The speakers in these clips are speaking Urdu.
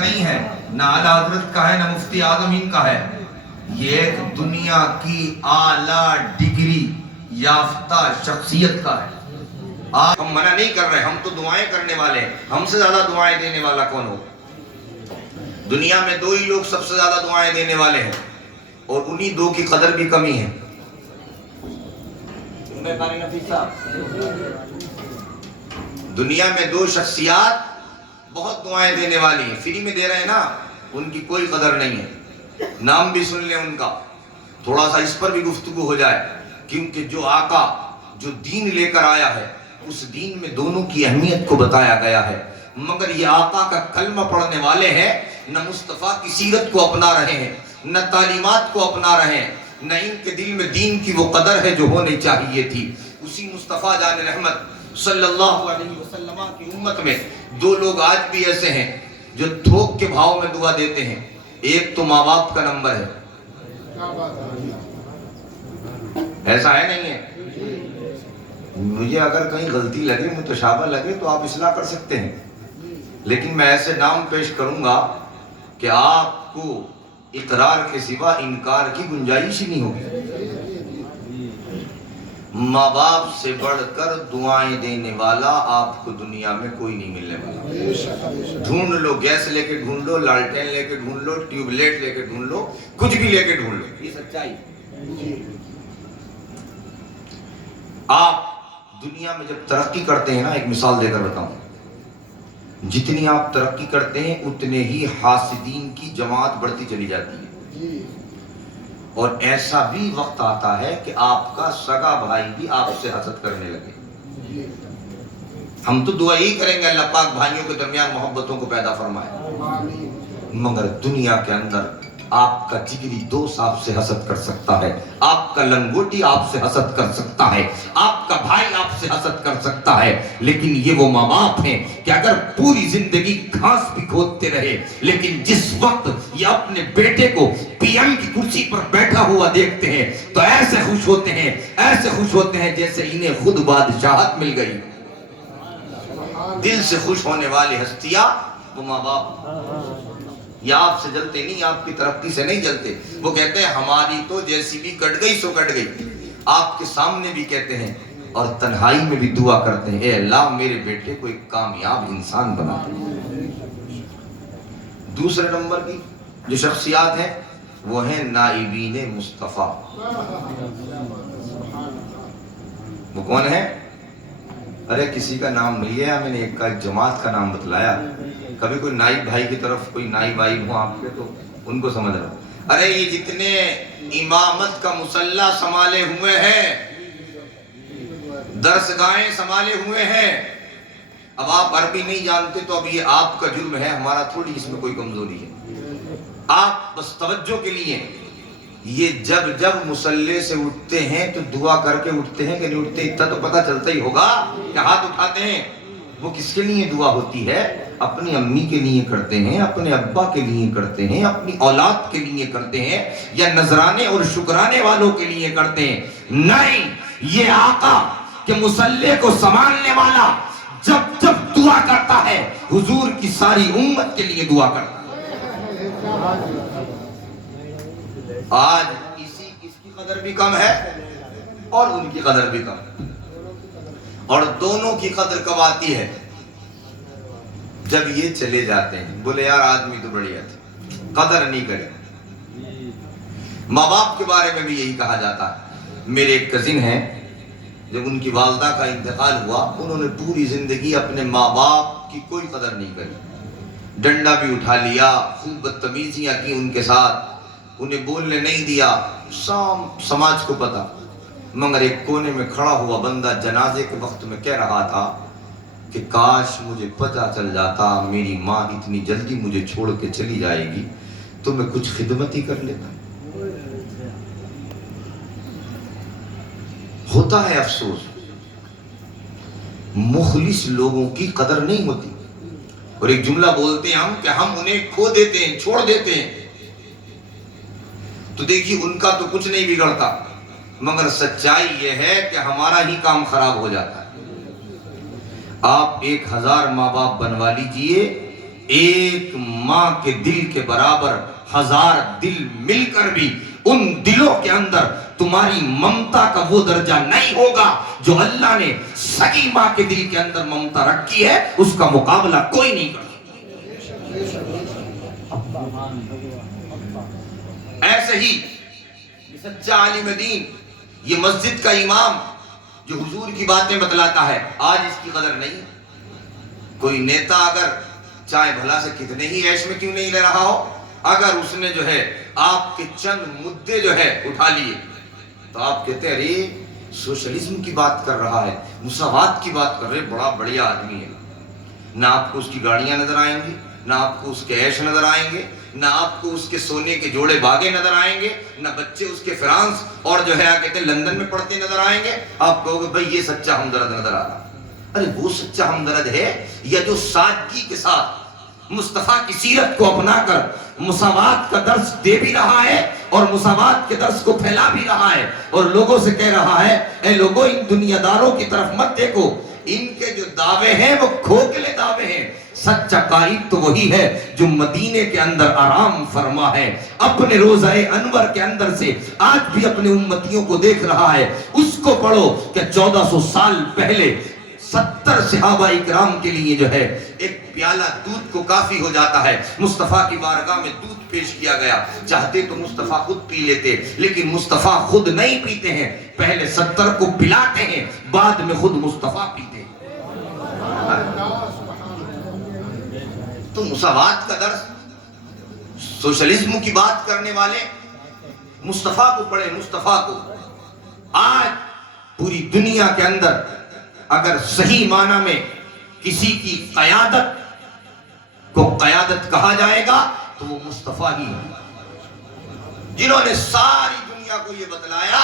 نہیں ہے، نہ اعلیٰ حضرت کا ہے، نہ مفتی اعظم ہند کا ہے، یہ ایک دنیا کی اعلیٰ ڈگری یافتہ شخصیت کا ہے۔ ہم منع نہیں کر رہے، ہم تو دعائیں کرنے والے ہیں، ہم سے زیادہ دعائیں دینے والا کون ہو؟ دنیا میں دو ہی لوگ سب سے زیادہ دعائیں دینے والے ہیں، اور انہی دو کی قدر بھی کمی ہے۔ دنیا میں دو شخصیات بہت دعائیں دینے والی ہیں، فری میں دے رہے ہیں نا، ان کی کوئی قدر نہیں ہے۔ نام بھی سن لیں ان کا، تھوڑا سا اس پر بھی گفتگو ہو جائے، کیونکہ جو آقا جو دین لے کر آیا ہے اس دین میں دونوں کی اہمیت کو بتایا گیا ہے، مگر یہ آقا کا کلمہ پڑھنے والے ہیں نہ مصطفیٰ کی سیرت کو اپنا رہے ہیں، نہ تعلیمات کو اپنا رہے ہیں، نہ ان کے دل میں دین کی وہ قدر ہے جو ہونی چاہیے تھی۔ اسی مصطفیٰ جان رحمت صلی اللہ علیہ وسلم کی امت میں دو لوگ آج بھی ایسے ہیں جو تھوک کے بھاؤ میں دعا دیتے ہیں۔ ایک تو ماں باپ کا نمبر ہے، ایسا ہے نہیں ہے؟ مجھے اگر کہیں غلطی لگے، متشابہ لگے تو آپ اصلاح کر سکتے ہیں، لیکن میں ایسے نام پیش کروں گا کہ آپ کو اقرار کے سوا انکار کی گنجائش ہی نہیں ہوگی۔ ماں باپ سے بڑھ کر دعائیں دینے والا آپ کو دنیا میں کوئی نہیں ملنے والا۔ ڈھونڈ لو، گیس لے کے ڈھونڈ لو، لالٹین لے کے ڈھونڈ لو، ٹیوب لائٹ لے کے ڈھونڈ لو، کچھ بھی لے کے ڈھونڈ لو، یہ سچائی۔ آپ دنیا میں جب ترقی کرتے ہیں نا، ایک مثال دے کر بتاؤں، جتنی آپ ترقی کرتے ہیں اتنے ہی حاسدین کی جماعت بڑھتی چلی جاتی ہے، اور ایسا بھی وقت آتا ہے کہ آپ کا سگا بھائی بھی آپ سے حسد کرنے لگے۔ ہم تو دعا یہی کریں گے اللہ پاک بھائیوں کے درمیان محبتوں کو پیدا فرمائے، مگر دنیا کے اندر آپ کا جگری دوست آپ سے حسد کر سکتا ہے، آپ کا لنگوٹی آپ سے حسد کر سکتا ہے، آپ کا بھائی آپ سے حسد کر سکتا ہے، لیکن یہ وہ ماں باپ ہیں کہ اگر پوری زندگی گھاس بھی کھودتے رہے، لیکن جس وقت یہ اپنے بیٹے کو پی ایم کی کرسی پر بیٹھا ہوا دیکھتے ہیں تو ایسے خوش ہوتے ہیں، ایسے خوش ہوتے ہیں جیسے انہیں خود بادشاہت مل گئی۔ دل سے خوش ہونے والی ہستیاں وہ ماں باپ، یا آپ سے جلتے نہیں، آپ کی ترقی سے نہیں جلتے، وہ کہتے ہیں ہماری تو جیسی بھی کٹ گئی سو کٹ گئی۔ آپ کے سامنے بھی کہتے ہیں اور تنہائی میں بھی دعا کرتے ہیں، اے اللہ میرے بیٹے کو ایک کامیاب انسان بنا دے۔ دوسرے نمبر کی جو شخصیات ہیں وہ ہیں نائبین مصطفیٰ۔ وہ کون ہیں؟ ارے کسی کا نام نہیں ہے، میں نے ایک جماعت کا نام بتلایا، کبھی کوئی نائب بھائی کی طرف کوئی نائب بھائی ہوں آپ کے تو ان کو سمجھ رہا۔ ارے یہ جتنے امامت کا مسلح سنبھالے ہوئے ہیں، درسگاہیں سنبھالے ہوئے ہیں، اب آپ عربی نہیں جانتے تو اب یہ آپ کا جرم ہے، ہمارا تھوڑی اس میں کوئی کمزوری ہے۔ آپ بس توجہ کے لیے، یہ جب مسلح سے اٹھتے ہیں تو دعا کر کے اٹھتے ہیں کہ نہیں اٹھتے، اتنا تو پتہ چلتا ہی ہوگا کہ ہاتھ اٹھاتے ہیں۔ وہ کس کے لیے دعا ہوتی ہے؟ اپنی امی کے لیے کرتے ہیں، اپنے ابا کے لیے کرتے ہیں، اپنی اولاد کے لیے کرتے ہیں، یا نذرانے اور شکرانے والوں کے لیے کرتے ہیں؟ نہیں، یہ آقا کہ مسلح کو سنبھالنے والا جب دعا کرتا ہے حضور کی ساری امت کے لیے دعا کرتا ہے۔ آج اس کی قدر بھی کم ہے اور ان کی قدر بھی کم ہے، اور دونوں کی قدر کب آتی ہے؟ جب یہ چلے جاتے ہیں، بولے یار آدمی تو بڑھیا تھے، قدر نہیں کرے۔ ماں باپ کے بارے میں بھی یہی کہا جاتا ہے۔ میرے ایک کزن ہیں، جب ان کی والدہ کا انتقال ہوا، انہوں نے پوری زندگی اپنے ماں باپ کی کوئی قدر نہیں کری، ڈنڈا بھی اٹھا لیا، خوب بدتمیزیاں کی ان کے ساتھ، انہیں بولنے نہیں دیا، سماج کو پتا، مگر ایک کونے میں کھڑا ہوا بندہ جنازے کے وقت میں کہہ رہا تھا کہ کاش مجھے پتہ چل جاتا میری ماں اتنی جلدی مجھے چھوڑ کے چلی جائے گی تو میں کچھ خدمت ہی کر لیتا۔ ہوتا ہے افسوس، مخلص لوگوں کی قدر نہیں ہوتی، اور ایک جملہ بولتے ہیں ہم کہ ہم انہیں کھو دیتے ہیں، چھوڑ دیتے ہیں، تو دیکھیے ان کا تو کچھ نہیں بگڑتا، مگر سچائی یہ ہے کہ ہمارا ہی کام خراب ہو جاتا ہے۔ آپ 1000 ماں باپ بنوا لیجئے، ایک ماں کے دل کے برابر 1000 دل مل کر بھی ان دلوں کے اندر تمہاری ممتا کا وہ درجہ نہیں ہوگا جو اللہ نے سگی ماں کے دل کے اندر ممتا رکھی ہے، اس کا مقابلہ کوئی نہیں کر سکتا۔ ایسے ہی سچا عالم دین، یہ مسجد کا امام جو حضور کی باتیں بتلاتا ہے، آج اس کی قدر نہیں۔ کوئی نیتا اگر چاہے بھلا سے کتنے ہی عیش میں کیوں نہیں لے رہا ہو، اگر اس نے جو ہے آپ کے چند مدے جو ہے اٹھا لیے تو آپ کہتے ہیں ارے سوشلزم کی بات کر رہا ہے، مساوات کی بات کر رہے، بڑا بڑھیا آدمی ہے۔ نہ آپ کو اس کی گاڑیاں نظر آئیں گی، نہ آپ کو اس کے عیش نظر آئیں گے، نہ آپ کو اس کے سونے کے جوڑے باغے نظر آئیں گے، نہ بچے اس کے فرانس اور جو ہے کہتے ہیں لندن میں پڑھتے نظر آئیں گے۔ آپ کہو گے بھئی یہ سچا ہمدرد نظر آ رہا۔ ارے وہ سچا ہمدرد ہے یا جو سادگی کے ساتھ مصطفیٰ کی سیرت کو اپنا کر مساوات کا درس دے بھی رہا ہے اور مساوات کے درس کو پھیلا بھی رہا ہے اور لوگوں سے کہہ رہا ہے اے لوگوں ان دنیا داروں کی طرف مت دیکھو، ان کے جو دعوے ہیں وہ کھوکھلے دعوے ہیں۔ سچا قائد تو وہی ہے جو مدینے کے اندر آرام فرما ہے، اپنے روضہ انور کے اندر سے آج بھی اپنے امتیوں کو دیکھ رہا ہے۔ اس کو پڑھو کہ 1400 سال پہلے 70 صحابہ اکرام کے لیے جو ہے ایک پیالہ دودھ کو کافی ہو جاتا ہے۔ مصطفیٰ کی بارگاہ میں دودھ پیش کیا گیا، چاہتے تو مصطفیٰ خود پی لیتے، لیکن مصطفیٰ خود نہیں پیتے ہیں، پہلے 70 کو پلاتے ہیں، بعد میں خود مصطفیٰ پیتے ہیں۔ تو مساوات کا درس، سوشلزم کی بات کرنے والے مصطفیٰ کو پڑھے، مصطفیٰ کو۔ آج پوری دنیا کے اندر اگر صحیح معنی میں کسی کی قیادت کو قیادت کہا جائے گا تو وہ مصطفیٰ ہی ہے، جنہوں نے ساری دنیا کو یہ بتلایا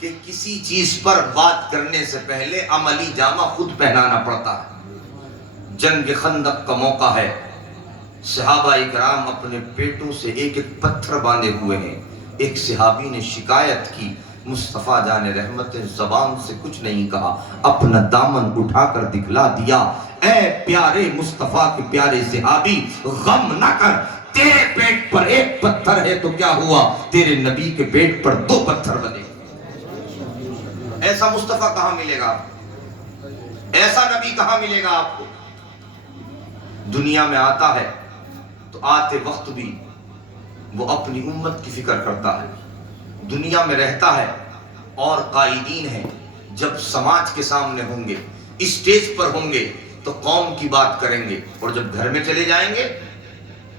کہ کسی چیز پر بات کرنے سے پہلے عملی جامہ خود پہنانا پڑتا ہے۔ جنگ خندق کا موقع ہے، صحابہ اکرام اپنے پیٹوں سے ایک ایک پتھر باندھے ہوئے ہیں۔ ایک صحابی نے شکایت کی، مصطفیٰ جان رحمت زبان سے کچھ نہیں کہا، اپنا دامن اٹھا کر دکھلا دیا، اے پیارے مصطفیٰ کے پیارے صحابی غم نہ کر، تیرے پیٹ پر ایک پتھر ہے تو کیا ہوا، تیرے نبی کے پیٹ پر 2 پتھر بنے۔ ایسا مصطفیٰ کہاں ملے گا، ایسا نبی کہاں ملے گا آپ کو؟ دنیا میں آتا ہے تو آتے وقت بھی وہ اپنی امت کی فکر کرتا ہے، دنیا میں رہتا ہے اور قائدین ہیں، جب سماج کے سامنے ہوں گے، اسٹیج پر ہوں گے تو قوم کی بات کریں گے، اور جب گھر میں چلے جائیں گے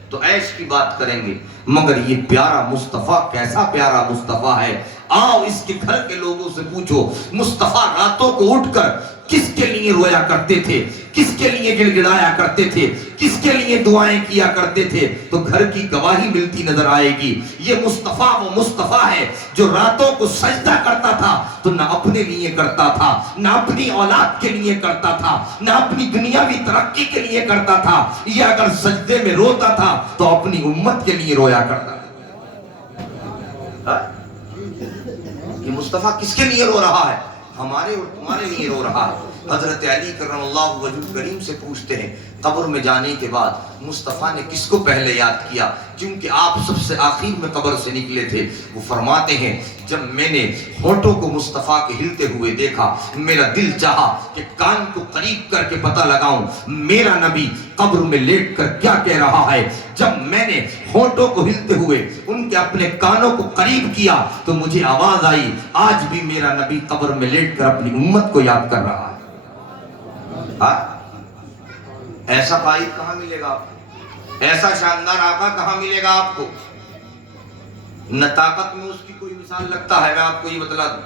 تو عیش کی بات کریں گے۔ مگر یہ پیارا مصطفیٰ کیسا پیارا مصطفیٰ ہے، آؤ اس کے گھر کے لوگوں سے پوچھو مصطفیٰ راتوں کو اٹھ کر کس کے لیے رویا کرتے تھے، کس کے لیے گڑ گڑایا کرتے تھے، کس کے لیے دعائیں کیا کرتے تھے، تو گھر کی گواہی ملتی نظر آئے گی۔ یہ مصطفیٰ وہ مصطفیٰ ہے جو راتوں کو سجدہ کرتا تھا تو نہ اپنے لیے کرتا تھا، نہ اپنی اولاد کے لیے کرتا تھا، نہ اپنی دنیاوی ترقی کے لیے کرتا تھا، یہ اگر سجدے میں روتا تھا تو اپنی امت کے لیے رویا کرتا تھا۔ یہ مصطفیٰ کس کے لیے رو رہا ہے؟ ہمارے اور تمہارے لیے رو رہا ہے۔ حضرت علی کرم اللہ وجہ کریم سے پوچھتے ہیں قبر میں جانے کے بعد مصطفیٰ نے کس کو پہلے یاد کیا، کیونکہ آپ سب سے آخر میں قبر سے نکلے تھے۔ وہ فرماتے ہیں جب میں نے ہونٹوں کو مصطفیٰ کے ہلتے ہوئے دیکھا، میرا دل چاہا کہ کان کو قریب کر کے پتہ لگاؤں میرا نبی قبر میں لیٹ کر کیا کہہ رہا ہے۔ جب میں نے ہونٹوں کو ہلتے ہوئے ان کے اپنے کانوں کو قریب کیا تو مجھے آواز آئی آج بھی میرا نبی قبر میں لیٹ کر اپنی امت کو یاد کر رہا ہے۔ ایسا قائد کہاں ملے گا آپ کو؟ ایسا شاندار آقا کہاں ملے گا آپ کو؟ نہ طاقت میں اس کی کوئی مثال لگتا ہے۔ میں آپ کو یہ بتلا دوں،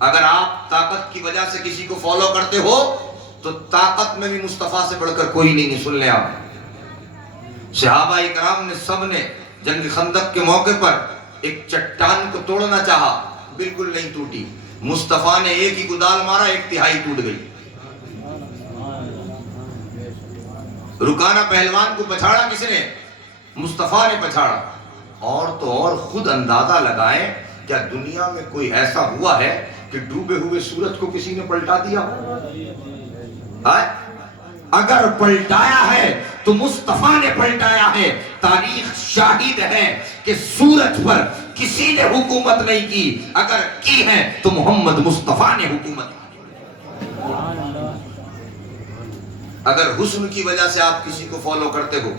اگر آپ طاقت کی وجہ سے کسی کو فالو کرتے ہو تو طاقت میں بھی مصطفیٰ سے بڑھ کر کوئی نہیں۔ سن لیں آپ، صحابہ اکرام نے سب نے جنگ خندق کے موقع پر ایک چٹان کو توڑنا چاہا، بالکل نہیں ٹوٹی۔ مصطفیٰ نے ایک ہی گدال مارا، 1/3 ٹوٹ گئی۔ رکانہ پہلوان کو پچھاڑا کس نے؟ مصطفیٰ نے پچھاڑا۔ اور تو اور خود اندازہ لگائیں کیا دنیا میں کوئی ایسا ہوا ہے کہ ڈوبے ہوئے سورج کو کسی نے پلٹا دیا؟ اگر پلٹایا ہے تو مصطفیٰ نے پلٹایا ہے. تاریخ شاہد ہے کہ سورج پر کسی نے حکومت نہیں کی، اگر کی ہے تو محمد مصطفیٰ نے حکومت کی. اگر حسن کی وجہ سے آپ کسی کو فالو کرتے ہو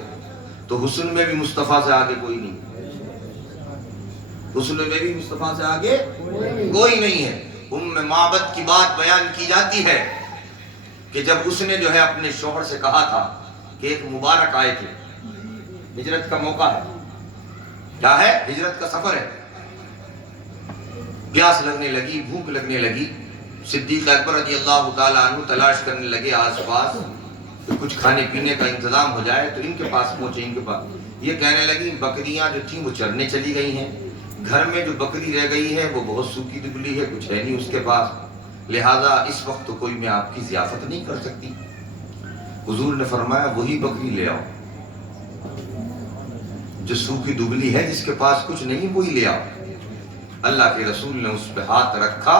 تو حسن میں بھی مصطفیٰ سے آگے کوئی نہیں. حسن میں بھی مصطفیٰ سے آگے کوئی نہیں ہے. معبد کی بات بیان کی جاتی ہے کہ جب اس نے جو ہے اپنے شوہر سے کہا تھا کہ ایک مبارک آئے تھے، ہجرت کا موقع ہے، کیا ہے؟ ہجرت کا سفر ہے، پیاس لگنے لگی، بھوک لگنے لگی. صدیق اکبر رضی اللہ تعالیٰ عنہ تلاش کرنے لگے آس پاس کہ کچھ کھانے پینے کا انتظام ہو جائے. تو ان کے پاس پہنچے. ان کے پاس یہ کہنے لگی بکریاں جو تھیں وہ چرنے چلی گئی ہیں، گھر میں جو بکری رہ گئی ہے وہ بہت سوکھی دبلی ہے، کچھ ہے نہیں اس کے پاس، لہٰذا اس وقت تو کوئی میں آپ کی ضیافت نہیں کر سکتی. حضور نے فرمایا وہی بکری لے آؤ جو سوکھی دبلی ہے، جس کے پاس کچھ نہیں وہی لے آؤ. اللہ کے رسول نے اس پہ ہاتھ رکھا،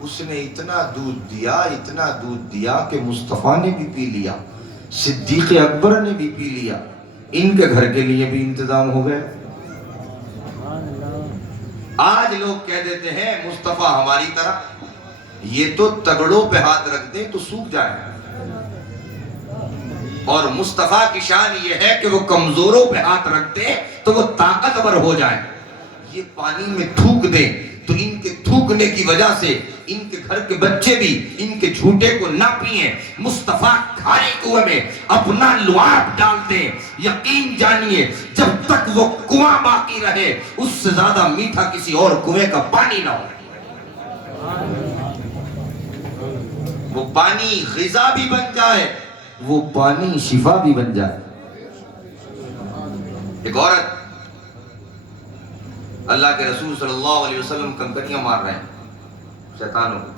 اس نے اتنا دودھ دیا، اتنا دودھ دیا کہ مصطفیٰ نے بھی پی لیا، صدیق اکبر نے بھی پی لیا، ان کے گھر کے لیے بھی انتظام ہو گئے. آج لوگ کہہ دیتے ہیں مصطفیٰ ہماری طرح، یہ تو تگڑوں پہ ہاتھ رکھ دیں تو سوکھ جائے، اور مصطفیٰ کی شان یہ ہے کہ وہ کمزوروں پہ ہاتھ رکھ دیں تو وہ طاقتور ہو جائے. یہ پانی میں تھوک دیں تو ان کے تھوکنے کی وجہ سے ان کے گھر کے بچے بھی ان کے جھوٹے کو نہ پئیں. مصطفیٰ کھارے کنویں میں اپنا لعاب ڈالتے ہیں. یقین جانیے جب تک وہ کنواں باقی رہے اس سے زیادہ میٹھا کسی اور کنویں کا پانی نہ ہو. وہ پانی غذا بھی بن جائے، وہ پانی شفا بھی بن جائے. ایک عورت، اللہ کے رسول صلی اللہ علیہ وسلم کنکریاں مار رہے ہیں شیطانوں کو.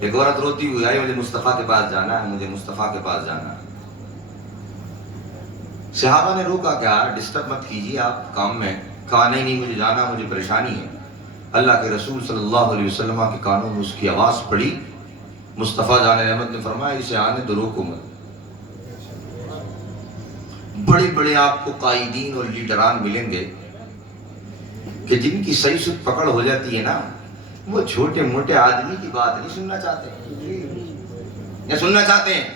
ایک عورت روتی ہوئی آئی، مجھے مصطفیٰ کے پاس جانا ہے، مجھے مصطفیٰ کے پاس جانا ہے. صحابہ نے روکا کہ یار ڈسٹرب مت کیجیے آپ کام میں. کہا نہیں مجھے جانا، مجھے پریشانی ہے. اللہ کے رسول صلی اللہ علیہ وسلم کے کانوں میں اس کی آواز پڑی. مصطفیٰ جان احمد نے فرمایا اسے آنے دو، روکو مت. بڑے بڑے آپ کو قائدین اور لیڈران ملیں گے کہ جن کی صحیح سد پکڑ ہو جاتی ہے نا، وہ چھوٹے موٹے آدمی کی بات نہیں سننا چاہتے یا سننا چاہتے ہیں.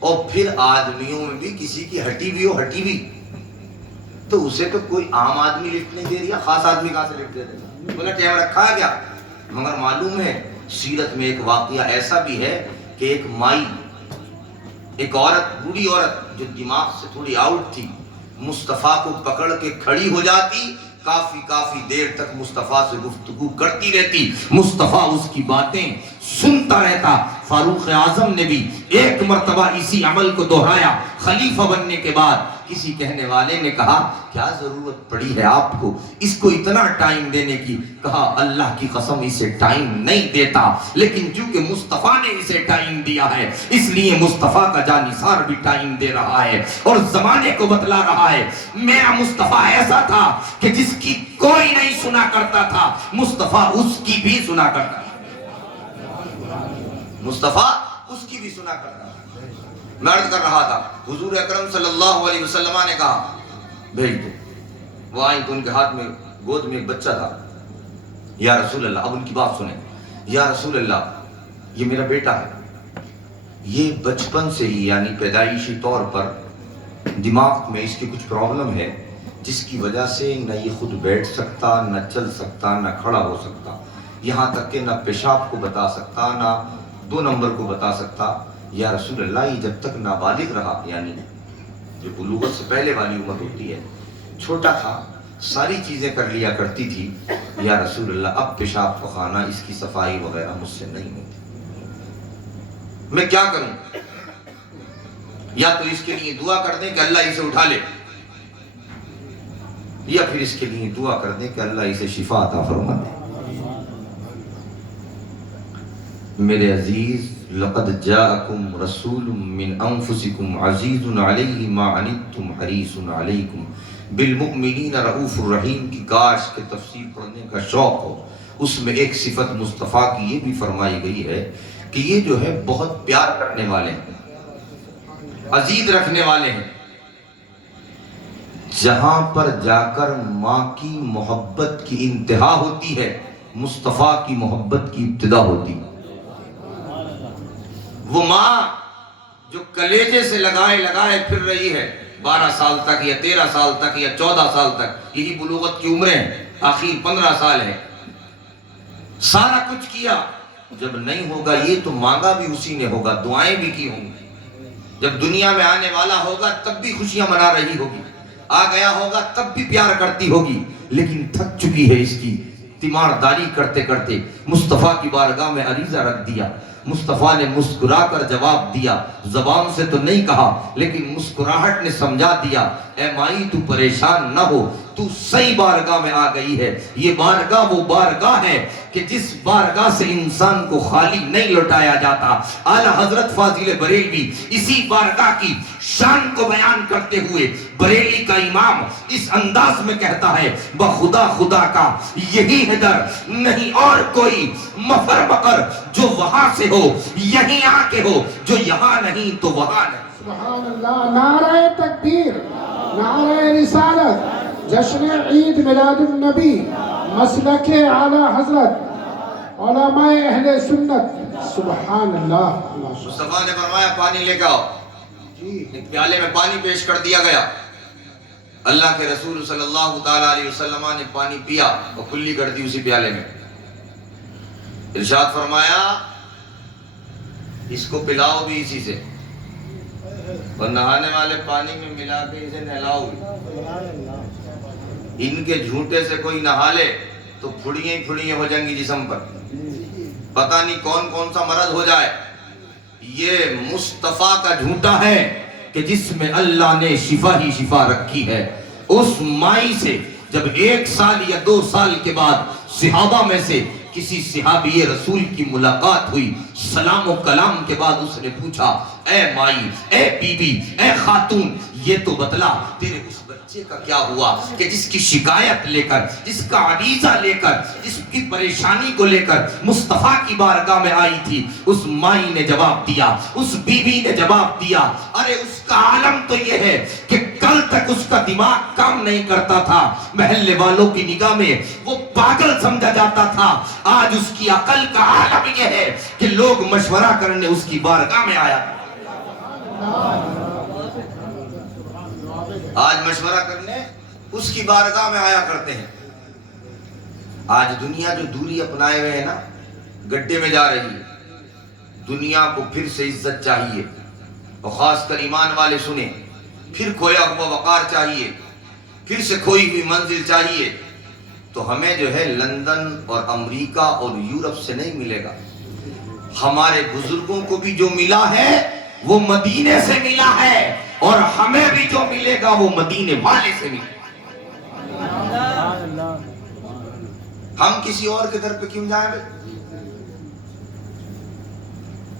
اور پھر آدمیوں میں بھی کسی کی ہٹی بھی ہو، ہٹی بھی تو اسے تو کوئی عام آدمی لفٹ نہیں دے رہا، خاص آدمی کہاں سے لفٹ دے رہا؟ بولا ٹائم رکھا ہے کیا؟ مگر معلوم ہے سیرت میں ایک واقعہ ایسا بھی ہے کہ ایک مائی، ایک عورت، بوڑھی عورت جو دماغ سے تھوڑی آؤٹ تھی، مصطفیٰ کو پکڑ کے کھڑی ہو جاتی، کافی دیر تک مصطفیٰ سے گفتگو کرتی رہتی، مصطفیٰ اس کی باتیں سنتا رہتا. فاروق اعظم نے بھی ایک مرتبہ اسی عمل کو دہرایا. خلیفہ بننے کے بعد کسی کہنے والے نے کہا کیا ضرورت پڑی ہے آپ کو اس کو اتنا ٹائم دینے کی؟ کہا اللہ کی قسم اسے ٹائم نہیں دیتا، لیکن چونکہ مصطفیٰ نے اسے ٹائم دیا ہے اس لیے مصطفیٰ کا جانثار بھی ٹائم دے رہا ہے اور زمانے کو بتلا رہا ہے. میرا مصطفیٰ ایسا تھا کہ جس کی کوئی نہیں سنا کرتا تھا، مصطفیٰ اس کی بھی سنا کرتا تھا. مصطفیٰ اس کی بھی سنا کرتا تھا. میں عرض کر رہا تھا حضور اکرم صلی اللہ علیہ وسلم نے کہا بھیج دو. وہ آئیں تو ان کے ہاتھ میں گود میں ایک بچہ تھا. یا رسول اللہ، اب ان کی بات سنیں. یا رسول اللہ یہ میرا بیٹا ہے، یہ بچپن سے ہی یعنی پیدائشی طور پر دماغ میں اس کی کچھ پرابلم ہے جس کی وجہ سے نہ یہ خود بیٹھ سکتا، نہ چل سکتا، نہ کھڑا ہو سکتا، یہاں تک کہ نہ پیشاب کو بتا سکتا، نہ 2 نمبر کو بتا سکتا. یا رسول اللہ یہ جب تک نابالغ رہا، یعنی جو بلوغت سے پہلے والی عمر ہوتی ہے، چھوٹا تھا، ساری چیزیں کر لیا کرتی تھی. یا رسول اللہ اب پیشاب پخانا، اس کی صفائی وغیرہ مجھ سے نہیں ہوتی، میں کیا کروں؟ یا تو اس کے لیے دعا کر دیں کہ اللہ اسے اٹھا لے، یا پھر اس کے لیے دعا کر دیں کہ اللہ اسے شفا عطا فرما دے. میرے عزیز، لقد جاءکم رسول من انفسکم عزیز علیہ ما عنتم حریص علیکم بالمؤمنین رؤوف الرحیم کی کاش کے تفسیر پڑھنے کا شوق ہو. اس میں ایک صفت مصطفیٰ کی یہ بھی فرمائی گئی ہے کہ یہ جو ہے بہت پیار کرنے والے ہیں. عزیز رکھنے والے ہیں، جہاں پر جا کر ماں کی محبت کی انتہا ہوتی ہے، مصطفیٰ کی محبت کی ابتدا ہوتی ہے۔ وہ ماں جو کلیجے سے لگائے پھر رہی ہے 12 سال تک یا 13 سال تک یا 14 سال تک، یہی بلوغت کی عمریں ہیں، آخر 15 سال ہے، سارا کچھ کیا، جب نہیں ہوگا یہ تو مانگا بھی اسی نے ہوگا، دعائیں بھی کی ہوں گی، جب دنیا میں آنے والا ہوگا تب بھی خوشیاں منا رہی ہوگی، آ گیا ہوگا تب بھی پیار کرتی ہوگی، لیکن تھک چکی ہے اس کی تیمارداری کرتے کرتے، مصطفیٰ کی بارگاہ میں عریضہ رکھ دیا، مصطفیٰ نے مسکرا کر جواب دیا، زبان سے تو نہیں کہا لیکن مسکراہٹ نے سمجھا دیا، اے مائی تو پریشان نہ ہو، تو صحیح بارگاہ میں آ گئی ہے، یہ بارگاہ وہ بارگاہ ہے کہ جس بارگاہ سے انسان کو خالی نہیں لوٹایا جاتا۔ اعلیٰ حضرت فاضل بریلوی اسی بارگاہ کی شان کو بیان کرتے ہوئے بریلی کا امام اس انداز میں کہتا ہے، بخدا خدا کا یہی ہے در، نہیں اور کوئی مفر مقر جو وہاں سے ہو یہیں آ کے ہو، جو یہاں نہیں تو وہاں نہیں۔ سبحان اللہ، نعرہ تکبیر، نعرہ رسالت، جشن عید میلاد النبی، مسلک اعلیٰ حضرت، علماء اہل سنت، سبحان اللہ۔ مصطفیٰ نے فرمایا پانی لے کے آؤ، ایک پیالے میں پانی پیش کر دیا گیا، اللہ کے رسول صلی اللہ تعالیٰ علیہ وسلم نے پانی پیا اور کلی کر دی اسی پیالے میں، ارشاد فرمایا اس کو پلاؤ بھی اسی سے، اور نہانے والے پانی میں ملا کے اسے نہلاؤ بھی۔ ان کے جھوٹے سے کوئی نہا لے تو پھڑیاں ہی پھڑیاں ہو جائیں گی جسم پر، پتہ نہیں کون کون سا مرض ہو جائے۔ یہ مصطفیٰ کا جھوٹا ہے کہ جس میں اللہ نے شفا ہی شفا رکھی ہے۔ اس مائی سے جب 1 سال یا 2 سال کے بعد صحابہ میں سے کسی صحابی رسول کی ملاقات ہوئی، سلام و کلام کے بعد اس نے پوچھا، اے مائی، اے بی بی، اے خاتون، یہ تو بتلا تیرے اس بچے کا کیا ہوا کہ جس کی شکایت لے کر، جس کا عریضہ لے کر، جس کی پریشانی کو لے کر مصطفیٰ کی بارگاہ میں آئی تھی۔ اس مائی نے جواب دیا، اس بی بی نے جواب دیا، ارے اس کا عالم تو یہ ہے کہ کل تک اس کا دماغ کام نہیں کرتا تھا، محلے والوں کی نگاہ میں وہ پاگل سمجھا جاتا تھا، آج اس کی عقل کا عالم یہ ہے کہ لوگ مشورہ کرنے اس کی بارگاہ میں آیا، آج مشورہ کرنے اس کی بارگاہ میں آیا کرتے ہیں۔ آج دنیا جو دوری اپنائے ہوئے ہے نا، گڈھے میں جا رہی ہے۔ دنیا کو پھر سے عزت چاہیے، اور خاص کر ایمان والے سنیں، پھر کھویا ہوا وقار چاہیے، پھر سے کھوئی ہوئی منزل چاہیے، تو ہمیں جو ہے لندن اور امریکہ اور یورپ سے نہیں ملے گا، ہمارے بزرگوں کو بھی جو ملا ہے وہ مدینے سے ملا ہے، اور ہمیں بھی جو ملے گا وہ مدینے والے سے ملے گا۔ ہم کسی اور کے در پہ کیوں جائیں گے؟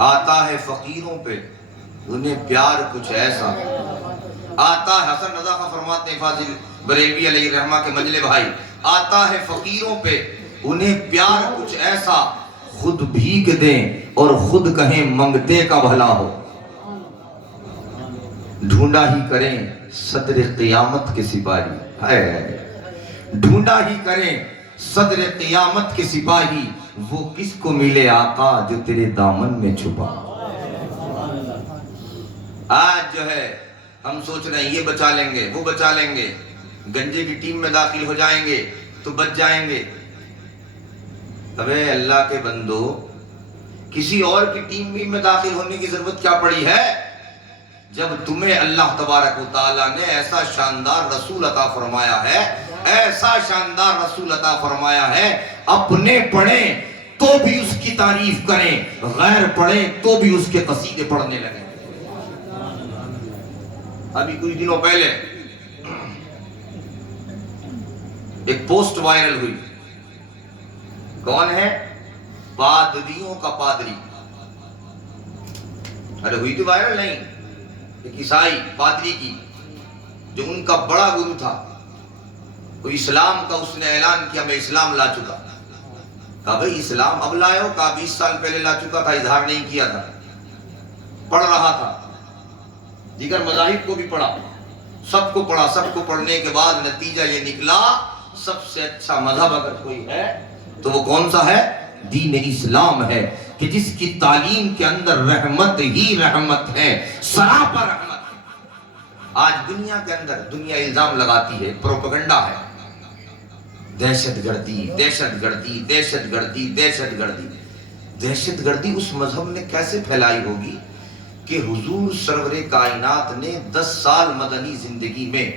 آتا ہے فقیروں پہ انہیں پیار کچھ ایسا، آتا ہے، حسن رضا خان فرماتے ہیں فاضل بریلوی علیہ الرحمہ کے منجلے بھائی، آتا ہے فقیروں پہ انہیں پیار کچھ ایسا، خود بھیگ دیں اور خود کہیں منگتے کا بھلا ہو، ڈھونڈا ہی کریں صدر قیامت کے سپاہی، ڈھونڈا ہی کریں صدر قیامت کے سپاہی، وہ کس کو ملے آقا جو تیرے دامن میں چھپا۔ آج جو ہے ہم سوچ رہے ہیں یہ بچا لیں گے وہ بچا لیں گے، گنجے کی ٹیم میں داخل ہو جائیں گے تو بچ جائیں گے۔ ابے اللہ کے بندو، کسی اور کی ٹیم میں داخل ہونے کی ضرورت کیا پڑی ہے جب تمہیں اللہ تبارک و تعالیٰ نے ایسا شاندار رسول عطا فرمایا ہے، ایسا شاندار رسول عطا فرمایا ہے، اپنے پڑھیں تو بھی اس کی تعریف کریں، غیر پڑھیں تو بھی اس کے قصیدے پڑھنے لگیں۔ ابھی کچھ دنوں پہلے ایک پوسٹ وائرل ہوئی، کون ہے؟ پادریوں کا پادری، ارے ہوئی تو وائرل نہیں، ایک عیسائی پادری کی، جو ان کا بڑا گرو تھا، وہ اسلام کا اس نے اعلان کیا میں اسلام لا چکا۔ کہا بھئی اسلام اب لائے ہو؟ کہا 20 سال پہلے لا چکا تھا، اظہار نہیں کیا تھا، پڑھ رہا تھا۔ دیگر مذاہب کو بھی پڑھا، سب کو پڑھا، سب کو پڑھنے کے بعد نتیجہ یہ نکلا سب سے اچھا مذہب اگر کوئی ہے تو وہ کون سا ہے؟ دین اسلام ہے، کہ جس کی تعلیم کے اندر رحمت ہی رحمت ہے، سراپا رحمت ہے۔ آج دنیا کے اندر دنیا الزام لگاتی ہے، پروپیگنڈا ہے، دہشت گردی دہشت گردی دہشت گردی دہشت گردی۔ دہشت گردی اس مذہب نے کیسے پھیلائی ہوگی کہ حضور سرور کائنات نے 10 سال مدنی زندگی میں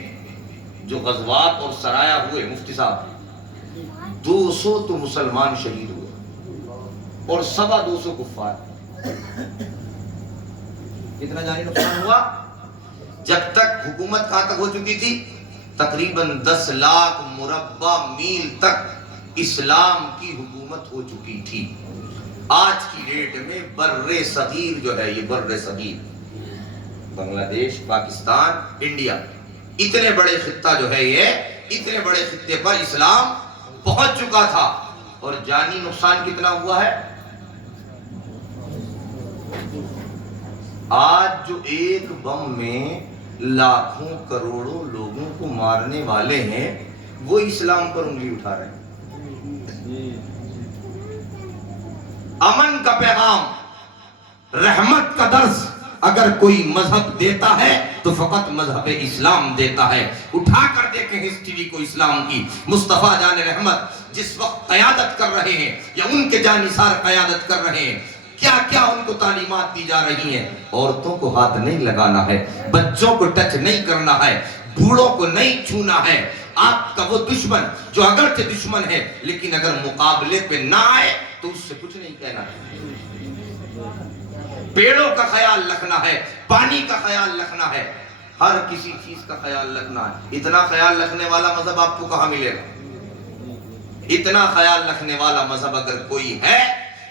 جو غزوات اور سرایا ہوئے، مفتی صاحب 200 تو مسلمان شہید ہوئے اور 225 کفار۔ کتنا جانی نقصان ہوا؟ جب تک حکومت کہاں تک ہو چکی تھی؟ تقریباً 10 لاکھ مربع میل تک اسلام کی حکومت ہو چکی تھی۔ آج کی ڈیٹ میں بر صغیر جو ہے، یہ بر صغیر بنگلہ دیش، پاکستان، انڈیا، اتنے بڑے خطہ جو ہے، یہ اتنے بڑے خطے پر اسلام پہنچ چکا تھا، اور جانی نقصان کتنا ہوا ہے؟ آج جو ایک بم میں لاکھوں کروڑوں لوگوں کو مارنے والے ہیں، وہ اسلام پر انگلی اٹھا رہے ہیں۔ امن کا پیغام، رحمت کا درس اگر کوئی مذہب دیتا ہے تو فقط مذہب اسلام دیتا ہے۔ اٹھا کر دیکھیں ہسٹری کو اسلام کی، مصطفیٰ جان رحمت جس وقت قیادت کر رہے ہیں یا ان کے جانثار قیادت کر رہے ہیں، کیا کیا ان کو تعلیمات دی جا رہی ہیں؟ عورتوں کو ہاتھ نہیں لگانا ہے، بچوں کو ٹچ نہیں کرنا ہے، بوڑھوں کو نہیں چھونا ہے۔ آپ کا وہ دشمن جو اگرچہ دشمن ہے لیکن اگر مقابلے پہ نہ آئے تو اس سے کچھ نہیں کہنا ہے۔ پیڑوں کا خیال رکھنا ہے، پانی کا خیال رکھنا ہے، ہر کسی چیز کا خیال رکھنا ہے۔ اتنا خیال رکھنے والا مذہب آپ کو کہاں ملے گا؟ اتنا خیال رکھنے والا مذہب اگر کوئی ہے،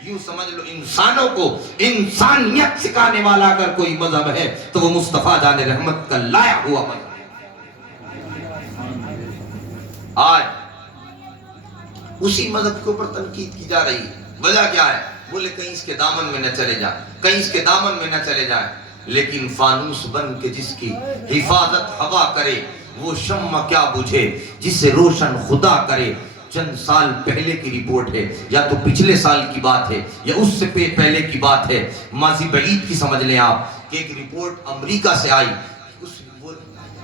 یوں سمجھ لو انسانوں کو انسانیت سکھانے والا اگر کوئی مذہب ہے تو وہ مصطفیٰ جان رحمت کا لایا ہوا مذہب۔ آج اسی مذہب کے اوپر تنقید کی جا رہی ہے۔ وجہ کیا ہے؟ بولے کہیں اس کے دامن میں نہ چلے جائیں، کہیں اس کے دامن میں نہ چلے جائیں۔ لیکن فانوس بن کے جس کی حفاظت ہوا کرے، وہ شمع کیا بجھے جسے روشن خدا کرے۔ چند سال پہلے کی رپورٹ ہے، یا تو پچھلے سال کی بات ہے یا اس سے پہلے کی بات ہے، ماضی بعید کی سمجھ لیں آپ، کہ ایک رپورٹ امریکہ سے آئی۔ وہ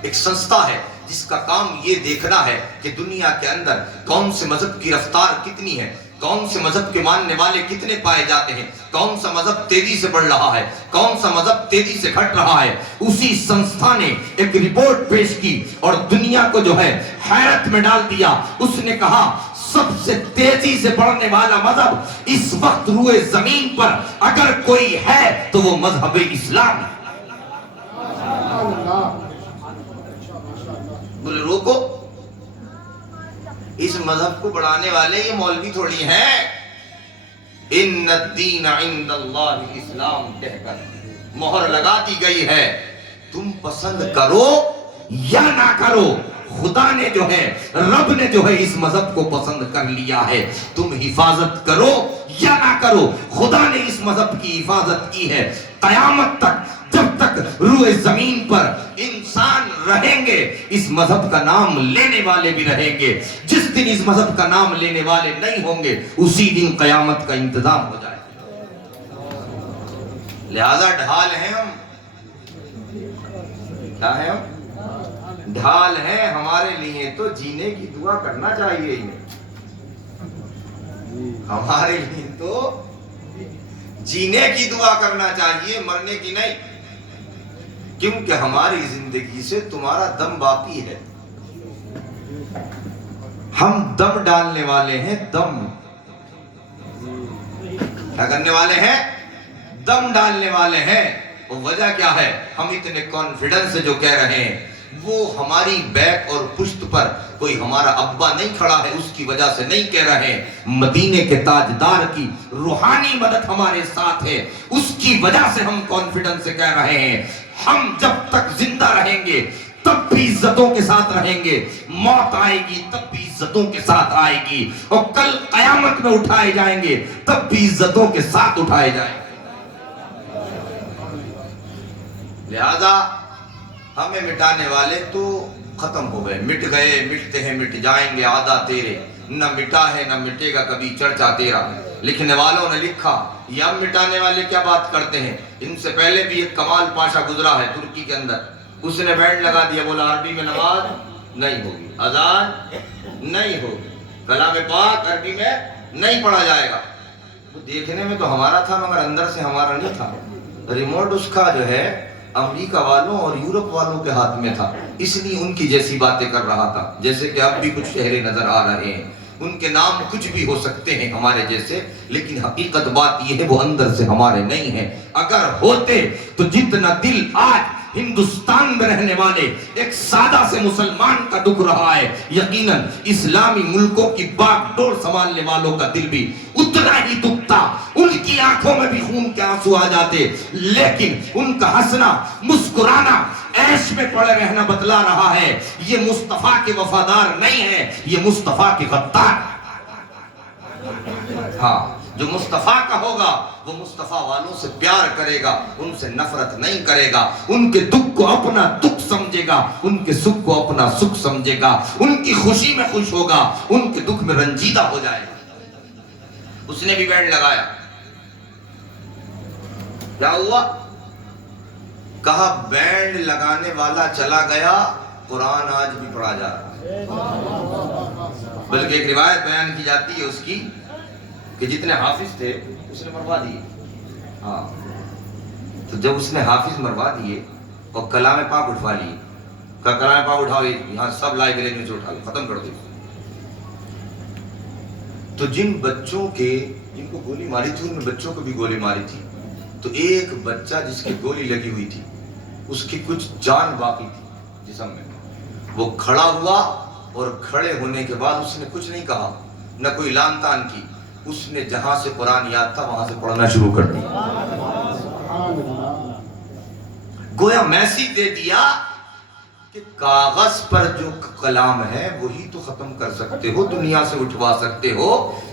ایک سنستھا ہے جس کا کام یہ دیکھنا ہے کہ دنیا کے اندر کون سے مذہب کی رفتار کتنی ہے، کون سے مذہب کے ماننے والے کتنے پائے جاتے ہیں، کون سا مذہب تیزی سے بڑھ رہا ہے، کون سا مذہب تیزی سے گھٹ رہا ہے۔ اسی سنستھا نے ایک رپورٹ پیش کی اور دنیا کو جو ہے حیرت میں ڈال دیا۔ اس نے کہا سب سے تیزی سے بڑھنے والا مذہب اس وقت روئے زمین پر اگر کوئی ہے تو وہ مذہب اسلام ہے۔ بولے روکو، اس مذہب کو بڑھانے والے یہ مولوی تھوڑی ہیں۔ ان الدین عند اللہ الاسلام کہہ کر مہر لگا دی گئی ہے، تم پسند کرو یا نہ کرو، خدا نے جو ہے، رب نے جو ہے اس مذہب کو پسند کر لیا ہے۔ تم حفاظت کرو یا نہ کرو، خدا نے اس مذہب کی حفاظت کی ہے۔ قیامت تک جب تک روئے زمین پر انسان رہیں گے اس مذہب کا نام لینے والے بھی رہیں گے۔ جس دن اس مذہب کا نام لینے والے نہیں ہوں گے اسی دن قیامت کا انتظام ہو جائے۔ لہذا ڈھال ہیں ہم، کیا ہے ہم؟ ڈھال ہیں، ہمارے لیے تو جینے کی دعا کرنا چاہیے، ہمارے لیے تو جینے کی دعا کرنا چاہیے، مرنے کی نہیں، کیونکہ ہماری زندگی سے تمہارا دم باقی ہے۔ ہم دم ڈالنے والے ہیں، دم کیا کرنے والے ہیں؟ دم ڈالنے والے ہیں۔ اور وجہ کیا ہے؟ ہم اتنے کانفیڈنس سے جو کہہ رہے ہیں وہ ہماری بیک اور پشت پر کوئی ہمارا ابا نہیں کھڑا ہے اس کی وجہ سے نہیں کہہ رہے ہیں، مدینے کے تاجدار کی روحانی مدد ہمارے ساتھ ہے، اس کی وجہ سے ہم کانفیڈنس سے کہہ رہے ہیں۔ ہم جب تک زندہ رہیں گے تب بھی عزتوں کے ساتھ رہیں گے، موت آئے گی تب بھی عزتوں کے ساتھ آئے گی، اور کل قیامت میں اٹھائے جائیں گے تب بھی عزتوں کے ساتھ اٹھائے جائیں گے۔ لہذا ہمیں مٹانے والے تو ختم ہو گئے، مٹ گئے، مٹتے ہیں مٹ جائیں گے عادہ تیرے، نہ مٹا ہے نہ مٹے گا کبھی چرچا تیرا۔ لکھنے والوں نے لکھا یہ ہم مٹانے والے کیا بات کرتے ہیں، ان سے پہلے بھی ایک کمال پاشا گزرا ہے ترکی کے اندر، اس نے بینڈ لگا دیا، بولا عربی میں نماز نہیں ہوگی، اذان نہیں ہوگی، کلام پاک عربی میں نہیں پڑھا جائے گا۔ وہ دیکھنے میں تو ہمارا تھا مگر اندر سے ہمارا نہیں تھا، ریموٹ اس کا جو ہے امریکہ والوں اور یورپ والوں کے ہاتھ میں تھا، اس لیے ان کی جیسی باتیں کر رہا تھا، جیسے کہ اب بھی کچھ چہرے نظر آ رہے ہیں، ان کے نام کچھ بھی ہو سکتے ہیں ہمارے جیسے، لیکن حقیقت بات یہ ہے وہ اندر سے ہمارے نہیں ہیں۔ اگر ہوتے تو جتنا دل آج ہندوستان میں رہنے والے ایک سادہ سے مسلمان کا دکھ رہا ہے، یقیناً اسلامی ملکوں کی باغ ڈور سنبھالنے والوں کا دل بھی اتنا ہی دکھتا، ان کی آنکھوں میں بھی خون کے آنسو آ جاتے، لیکن ان کا ہنسنا مسکرانا عیش میں پڑے رہنا بتلا رہا ہے یہ مصطفیٰ کے وفادار نہیں ہے، یہ مصطفیٰ کے غدار۔ ہاں، جو مصطفیٰ کا ہوگا وہ مصطفیٰ والوں سے پیار کرے گا، ان سے نفرت نہیں کرے گا، ان کے دکھ کو اپنا دکھ سمجھے گا، ان کے سکھ کو اپنا سکھ سمجھے گا، ان کی خوشی میں خوش ہوگا، ان کے دکھ میں رنجیدہ ہو جائے گا۔ اس نے بھی بینڈ لگایا، کیا ہوا؟ کہا بینڈ لگانے والا چلا گیا، قرآن آج بھی پڑھا جا رہا ہے۔ بلکہ ایک روایت بیان کی جاتی ہے اس کی کہ جتنے حافظ تھے اس نے مروا دیے۔ ہاں، تو جب اس نے حافظ مروا دیے اور کلام پاک اٹھوا لیے، کہا کلام پاک اٹھاؤ، یہاں سب لائبریری سے اٹھا لو، ختم کر دو۔ تو جن بچوں کے جن کو گولی ماری تھی ان میں بچوں کو بھی گولی ماری تھی، تو ایک بچہ جس کی گولی لگی ہوئی تھی اس کی کچھ جان باقی تھی جسم میں، وہ کھڑا ہوا اور کھڑے ہونے کے بعد اس نے کچھ نہیں کہا، نہ کوئی لان تان کی، اس نے جہاں سے قرآن یاد تھا وہاں سے پڑھنا شروع کر دیا۔ گویا میسیج دے دیا کہ کاغذ پر جو کلام ہے وہی تو ختم کر سکتے ہو، دنیا سے اٹھوا سکتے ہو،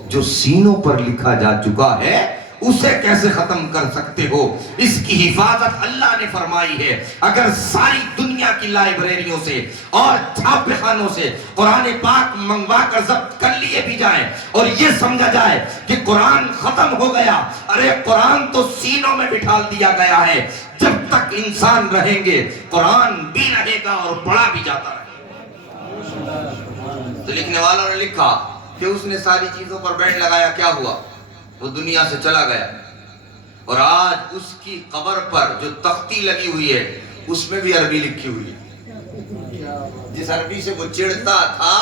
جو سینوں پر لکھا جا چکا ہے اسے کیسے ختم کر سکتے ہو؟ اس کی حفاظت اللہ نے فرمائی ہے۔ اگر ساری دنیا کی لائبریریوں سے اور چھاپے خانوں سے قرآن پاک منگوا کر ضبط کر لیے بھی جائیں اور یہ سمجھا جائے کہ قرآن ختم ہو گیا، ارے قرآن تو سینوں میں بٹھا دیا گیا ہے، جب تک انسان رہیں گے قرآن بھی رہے گا اور پڑھا بھی جاتا رہے گا۔ تو لکھنے والوں نے لکھا کہ اس نے ساری چیزوں پر بینڈ لگایا، کیا ہوا؟ وہ دنیا سے چلا گیا، اور آج اس کی قبر پر جو تختی لگی ہوئی ہے اس میں بھی عربی لکھی ہوئی ہے، جس عربی سے وہ چڑھتا تھا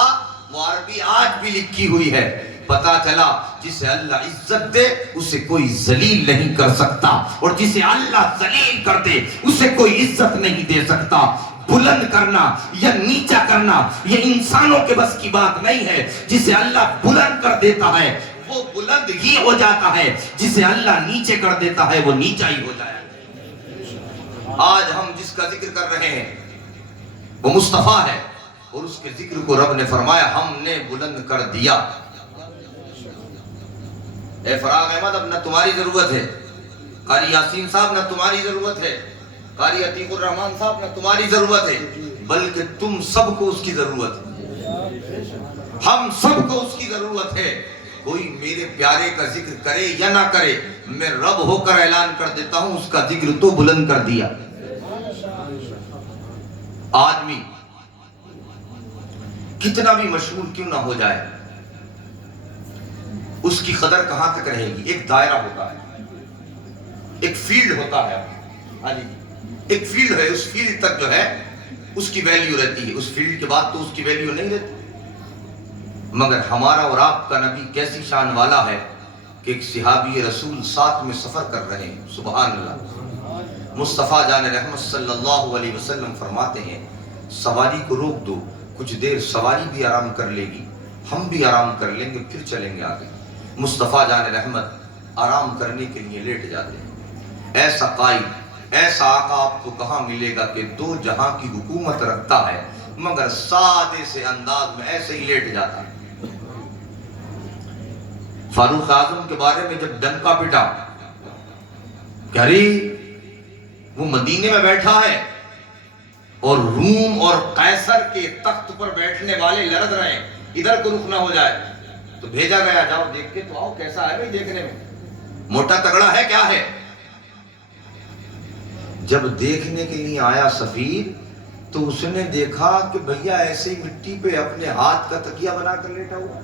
وہ عربی آج بھی لکھی ہوئی ہے۔ پتا چلا جسے اللہ عزت دے اسے کوئی ذلیل نہیں کر سکتا، اور جسے اللہ ذلیل کر دے اسے کوئی عزت نہیں دے سکتا۔ بلند کرنا یا نیچا کرنا یہ انسانوں کے بس کی بات نہیں ہے، جسے اللہ بلند کر دیتا ہے وہ بلند ہی ہو جاتا ہے، جسے اللہ نیچے کر دیتا ہے وہ نیچا ہی ہو جاتا ہے۔ آج ہم جس کا ذکر کر رہے ہیں وہ مصطفیٰ ہے، اور اس کے ذکر کو رب نے فرمایا ہم نے بلند کر دیا۔ اے فراغ احمد، اب نہ تمہاری ضرورت ہے، قاری یاسین صاحب نہ تمہاری ضرورت ہے، قاری عتیق الرحمن صاحب نہ تمہاری ضرورت ہے، بلکہ تم سب کو اس کی ضرورت ہے، ہم سب کو اس کی ضرورت ہے۔ کوئی میرے پیارے کا ذکر کرے یا نہ کرے، میں رب ہو کر اعلان کر دیتا ہوں اس کا ذکر تو بلند کر دیا۔ آدمی کتنا بھی مشہور کیوں نہ ہو جائے اس کی قدر کہاں تک رہے گی؟ ایک دائرہ ہوتا ہے، ایک فیلڈ ہوتا ہے، ایک فیلڈ ہے، اس فیلڈ تک جو ہے اس کی ویلیو رہتی ہے، اس فیلڈ کے بعد تو اس کی ویلیو نہیں رہتی۔ مگر ہمارا اور آپ کا نبی کیسی شان والا ہے کہ ایک صحابی رسول ساتھ میں سفر کر رہے ہیں، سبحان اللہ۔ مصطفیٰ جان رحمت صلی اللہ علیہ وسلم فرماتے ہیں سواری کو روک دو، کچھ دیر سواری بھی آرام کر لے گی، ہم بھی آرام کر لیں گے، پھر چلیں گے آگے۔ مصطفیٰ جان رحمت آرام کرنے کے لیے لیٹ جاتے ہیں۔ ایسا قائد، ایسا آقا آپ کو کہاں ملے گا کہ دو جہاں کی حکومت رکھتا ہے مگر سادے سے انداز میں ایسے ہی لیٹ جاتا ہے۔ فاروق اعظم کے بارے میں جب ڈنکا پٹا کہ ارے وہ مدینے میں بیٹھا ہے اور روم اور قیصر کے تخت پر بیٹھنے والے لرز رہے ہیں، ادھر کو رخ نہ ہو جائے، تو بھیجا گیا جاؤ دیکھ کے تو آؤ کیسا ہے بھائی، دیکھنے میں موٹا تگڑا ہے کیا ہے؟ جب دیکھنے کے لیے آیا سفیر تو اس نے دیکھا کہ بھیا ایسے ہی مٹی پہ اپنے ہاتھ کا تکیہ بنا کر لیٹا ہوا۔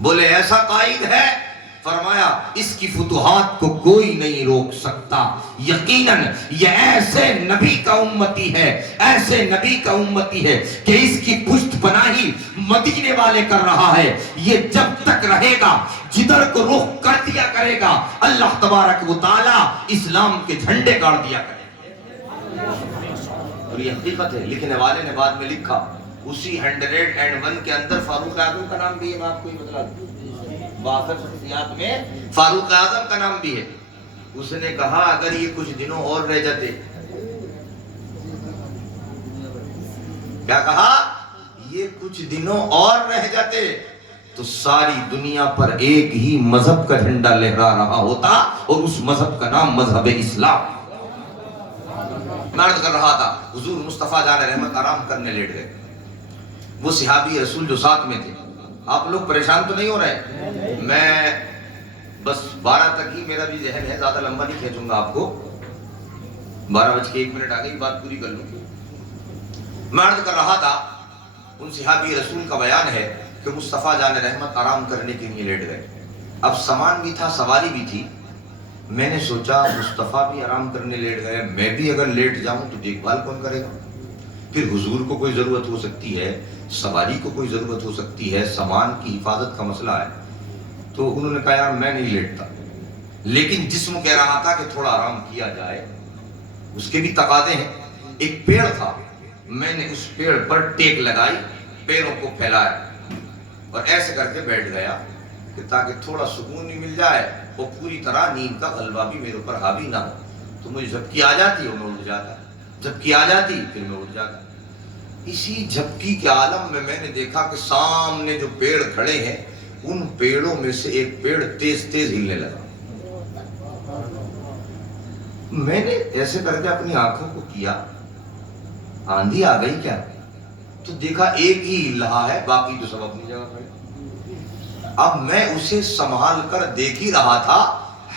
بولے ایسا قائد ہے؟ فرمایا اس کی فتوحات کو کوئی نہیں روک سکتا، یقیناً یہ ایسے نبی کا امتی ہے، ایسے نبی کا امتی ہے کہ اس کی پشت پناہی مدینے والے کر رہا ہے، یہ جب تک رہے گا جدھر کو رخ کر دیا کرے گا اللہ تبارک و تعالی اسلام کے جھنڈے گاڑ دیا کرے گا۔ اور یہ حقیقت ہے، لکھنے والے نے بعد میں لکھا اسی 101 کے اندر فاروق اعظم کا نام بھی ہے، میں آپ کو یہ بتلا دوں، 62 شخصیات میں فاروق اعظم کا نام بھی ہے۔ اس نے کہا اگر یہ کچھ دنوں اور رہ جاتے، کیا کہا؟ یہ کچھ دنوں اور رہ جاتے تو ساری دنیا پر ایک ہی مذہب کا جھنڈا لہرا رہا ہوتا، اور اس مذہب کا نام مذہب اسلام۔ میں عرض کر رہا تھا حضور مصطفیٰ جان رحمت آرام کرنے لیٹ گئے، وہ صحابی رسول جو ساتھ میں تھے، آپ لوگ پریشان تو نہیں ہو رہے؟ میں بس 12 تک ہی میرا بھی ذہن ہے، زیادہ لمبا نہیں کھینچوں گا آپ کو، 12:01 آ گئی، بات پوری کر لوں۔ میں عرض کر رہا تھا ان صحابی رسول کا بیان ہے کہ مصطفیٰ جان رحمت آرام کرنے کے لیے لیٹ گئے، اب سامان بھی تھا، سواری بھی تھی، میں نے سوچا مصطفیٰ بھی آرام کرنے لیٹ گئے، میں بھی اگر لیٹ جاؤں تو دیکھ بھال کون کرے گا؟ پھر حضور کو کوئی ضرورت ہو سکتی ہے، سواری کو کوئی ضرورت ہو سکتی ہے، سامان کی حفاظت کا مسئلہ ہے۔ تو انہوں نے کہا یار میں نہیں لیٹتا، لیکن جسم کہہ رہا تھا کہ تھوڑا آرام کیا جائے، اس کے بھی تقاضے ہیں۔ ایک پیڑ تھا، میں نے اس پیڑ پر ٹیک لگائی، پیروں کو پھیلایا اور ایسے کر کے بیٹھ گیا کہ تاکہ تھوڑا سکون بھی مل جائے اور پوری طرح نیند کا غلبہ بھی میرے اوپر حاوی نہ ہو۔ تو مجھے جھپکی آ جاتی اور میں اٹھ جاتا، جھپکی آ جاتی پھر میں اٹھ جاتا۔ اسی جھپکی کے عالم میں میں نے دیکھا کہ سامنے جو پیڑ کھڑے ہیں ان پیڑوں میں سے ایک پیڑ تیز تیز ہلنے لگا۔ میں نے ایسے کر کے اپنی آنکھوں کو کیا، آندھی آ گئی کیا؟ تو دیکھا ایک ہی ہل رہا ہے، باقی تو سب اپنی جگہ کھڑے۔ اب میں اسے سنبھال کر دیکھ ہی رہا تھا،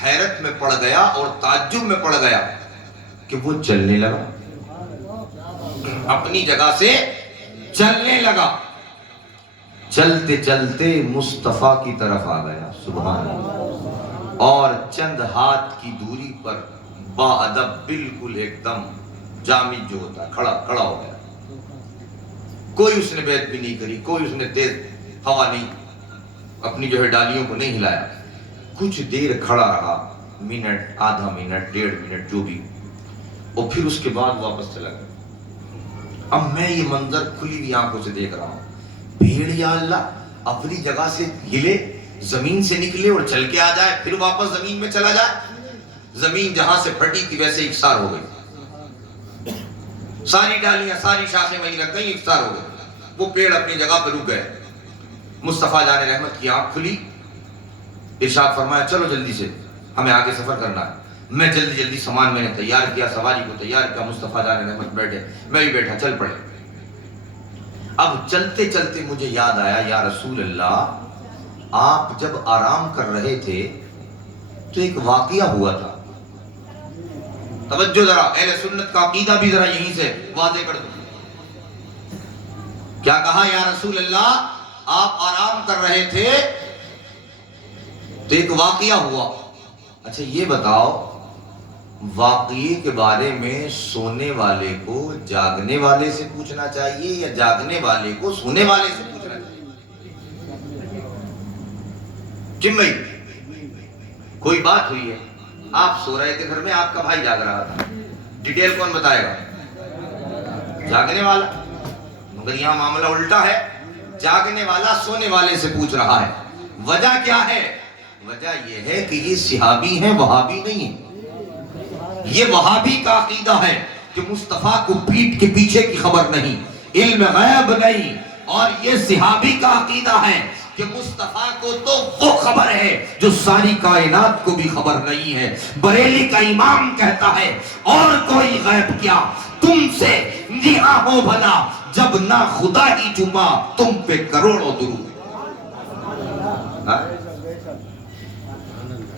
حیرت میں پڑ گیا اور تعجب میں پڑ گیا کہ وہ چلنے لگا، اپنی جگہ سے چلنے لگا، چلتے چلتے مصطفیٰ کی طرف آ گیا، سبحان اللہ، اور چند ہاتھ کی دوری پر با ادب بالکل ایک دم جامد جو ہوتا ہے کھڑا ہو گیا۔ کوئی اس نے بیعت بھی نہیں کری، کوئی اس نے تیز ہوا نہیں، اپنی جو ہے ڈالیوں کو نہیں ہلایا، کچھ دیر کھڑا رہا، منٹ، آدھا منٹ، 1.5 منٹ جو بھی، اور پھر اس کے بعد واپس چلا گیا۔ اب میں یہ منظر کھلی ہوئی آنکھوں سے دیکھ رہا ہوں، بھیڑ یا اللہ اپنی جگہ سے ہلے، زمین سے نکلے اور چل کے آ جائے، پھر واپس زمین میں چلا جائے۔ زمین جہاں سے پھٹی تھی ویسے اکسار ہو گئی، ساری ڈالیاں ساری شاخیں وہیں لگ گئی، اکسار ہو گئی، وہ پیڑ اپنی جگہ پہ رک گئے۔ مصطفیٰ جان رحمت کی آنکھ کھلی، ارشاد فرمایا چلو جلدی سے ہمیں آگے سفر کرنا ہے۔ میں جلدی سامان میں نے تیار کیا، سواری کو تیار کیا، مصطفیٰ جان رحمت بیٹھے، میں بھی بیٹھا، چل پڑے۔ اب چلتے چلتے مجھے یاد آیا یا رسول اللہ آپ جب آرام کر رہے تھے تو ایک واقعہ ہوا تھا، توجہ ذرا، اہل سنت کا عقیدہ بھی ذرا یہیں سے واضح کر دو۔ کیا کہا یا رسول اللہ آپ آرام کر رہے تھے تو ایک واقعہ ہوا۔ اچھا یہ بتاؤ واقعے کے بارے میں سونے والے کو جاگنے والے سے پوچھنا چاہیے یا جاگنے والے کو سونے والے سے پوچھنا چاہیے؟ جن بھائی کوئی بات ہوئی ہے، آپ سو رہے تھے گھر میں، آپ کا بھائی جاگ رہا تھا، ڈیٹیل کون بتائے گا؟ جاگنے والا۔ مگر یہاں معاملہ الٹا ہے، جاگنے والا سونے والے سے پوچھ رہا ہے۔ وجہ کیا ہے؟ وجہ یہ ہے کہ یہ صحابی ہیں، وہابی نہیں ہیں۔ یہ وہابی کا عقیدہ ہے کہ مصطفیٰ کو پیٹھ کے پیچھے کی خبر نہیں، علم غیب نہیں، اور یہ صحابی کا عقیدہ ہے کہ مصطفیٰ کو تو وہ خبر ہے جو ساری کائنات کو بھی خبر نہیں ہے۔ بریلی کا امام کہتا ہے اور کوئی غیب کیا، تم سے نگاہوں بھلا جب نہ خدا ہی جھکا تم پہ کروڑوں درود.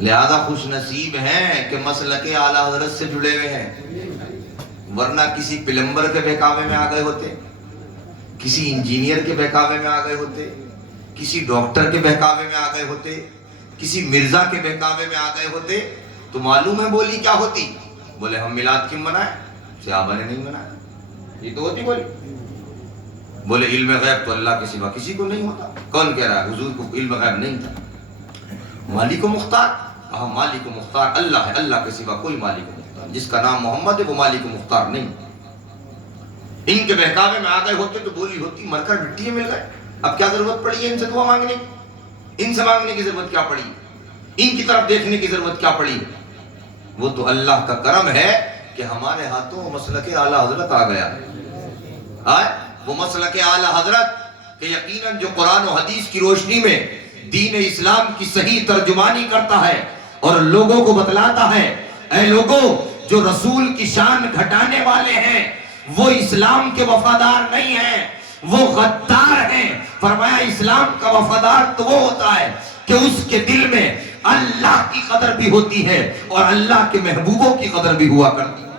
لہذا خوش نصیب ہیں کہ مسلک اعلیٰ حضرت سے جڑے ہوئے ہیں، ورنہ کسی پلمبر کے بہکاوے میں آ گئے ہوتے، کسی انجینئر کے بہکاوے میں آ گئے ہوتے، کسی ڈاکٹر کے بہکاوے میں آ گئے ہوتے، کسی مرزا کے بہکاوے میں آ گئے ہوتے تو معلوم ہے بولی کیا ہوتی؟ بولے ہم میلاد کیوں منائیں؟ صحابہ نے نہیں منایا. یہ تو ہوتی بولی. بولے علم غیب تو اللہ کے سوا کسی کو نہیں ہوتا. کون کہہ رہا ہے؟ حضور کو علم غیب نہیں تھا. مالک و مختار، کہا مالک و مختار اللہ ہے، اللہ کے سوا کوئی مالک و مختار. جس کا نام محمد ہے وہ مالک و مختار نہیں. ان کے بہکاوے میں آ گئے ہوتے تو بولی ہوتی، مر کر مٹی میں مل گئے. اب کیا ضرورت پڑی ہے ان سے دعا مانگنے کی؟ ان سے مانگنے کی ضرورت کیا پڑی؟ ان کی طرف دیکھنے کی ضرورت کیا پڑی؟ وہ تو اللہ کا کرم ہے کہ ہمارے ہاتھوں مسلک اعلیٰ حضرت آ گیا. وہ مسلک اعلیٰ حضرت کہ یقیناً جو قرآن و حدیث کی روشنی میں دین اسلام کی صحیح ترجمانی کرتا ہے اور لوگوں کو بتلاتا ہے، اے لوگوں جو رسول کی شان گھٹانے والے ہیں وہ اسلام کے وفادار نہیں ہیں، وہ غدار ہیں. فرمایا اسلام کا وفادار تو وہ ہوتا ہے کہ اس کے دل میں اللہ کی قدر بھی ہوتی ہے اور اللہ کے محبوبوں کی قدر بھی ہوا کرتی ہے.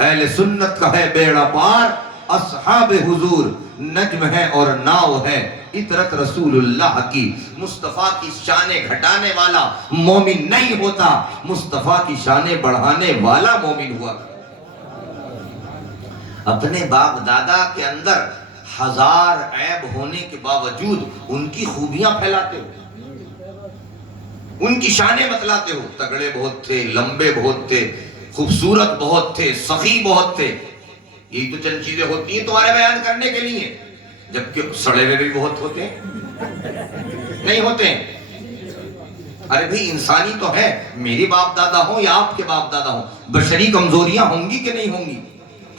اہل سنت کا ہے بیڑا پار، اصحاب حضور نجم ہے اور ناؤ ہے، اطرت رسول اللہ کی. مصطفیٰ کی شانیں گھٹانے والا مومن نہیں ہوتا، مصطفیٰ کی شانیں بڑھانے والا مومن ہوا. اپنے باپ دادا کے اندر ہزار عیب ہونے کے باوجود ان کی خوبیاں پھیلاتے ہو، ان کی شانیں بتلاتے ہو. تگڑے بہت تھے، لمبے بہت تھے، خوبصورت بہت تھے، سخی بہت تھے. یہی تو چند چیزیں ہوتی ہیں تمہارے بیان کرنے کے لیے، جبکہ سڑے ہوئے بھی بہت ہوتے ہیں، نہیں ہوتے ہیں. ارے بھئی انسانی تو ہے، میرے باپ دادا ہوں یا آپ کے باپ دادا ہوں، بشری کمزوریاں ہوں گی کہ نہیں ہوں گی؟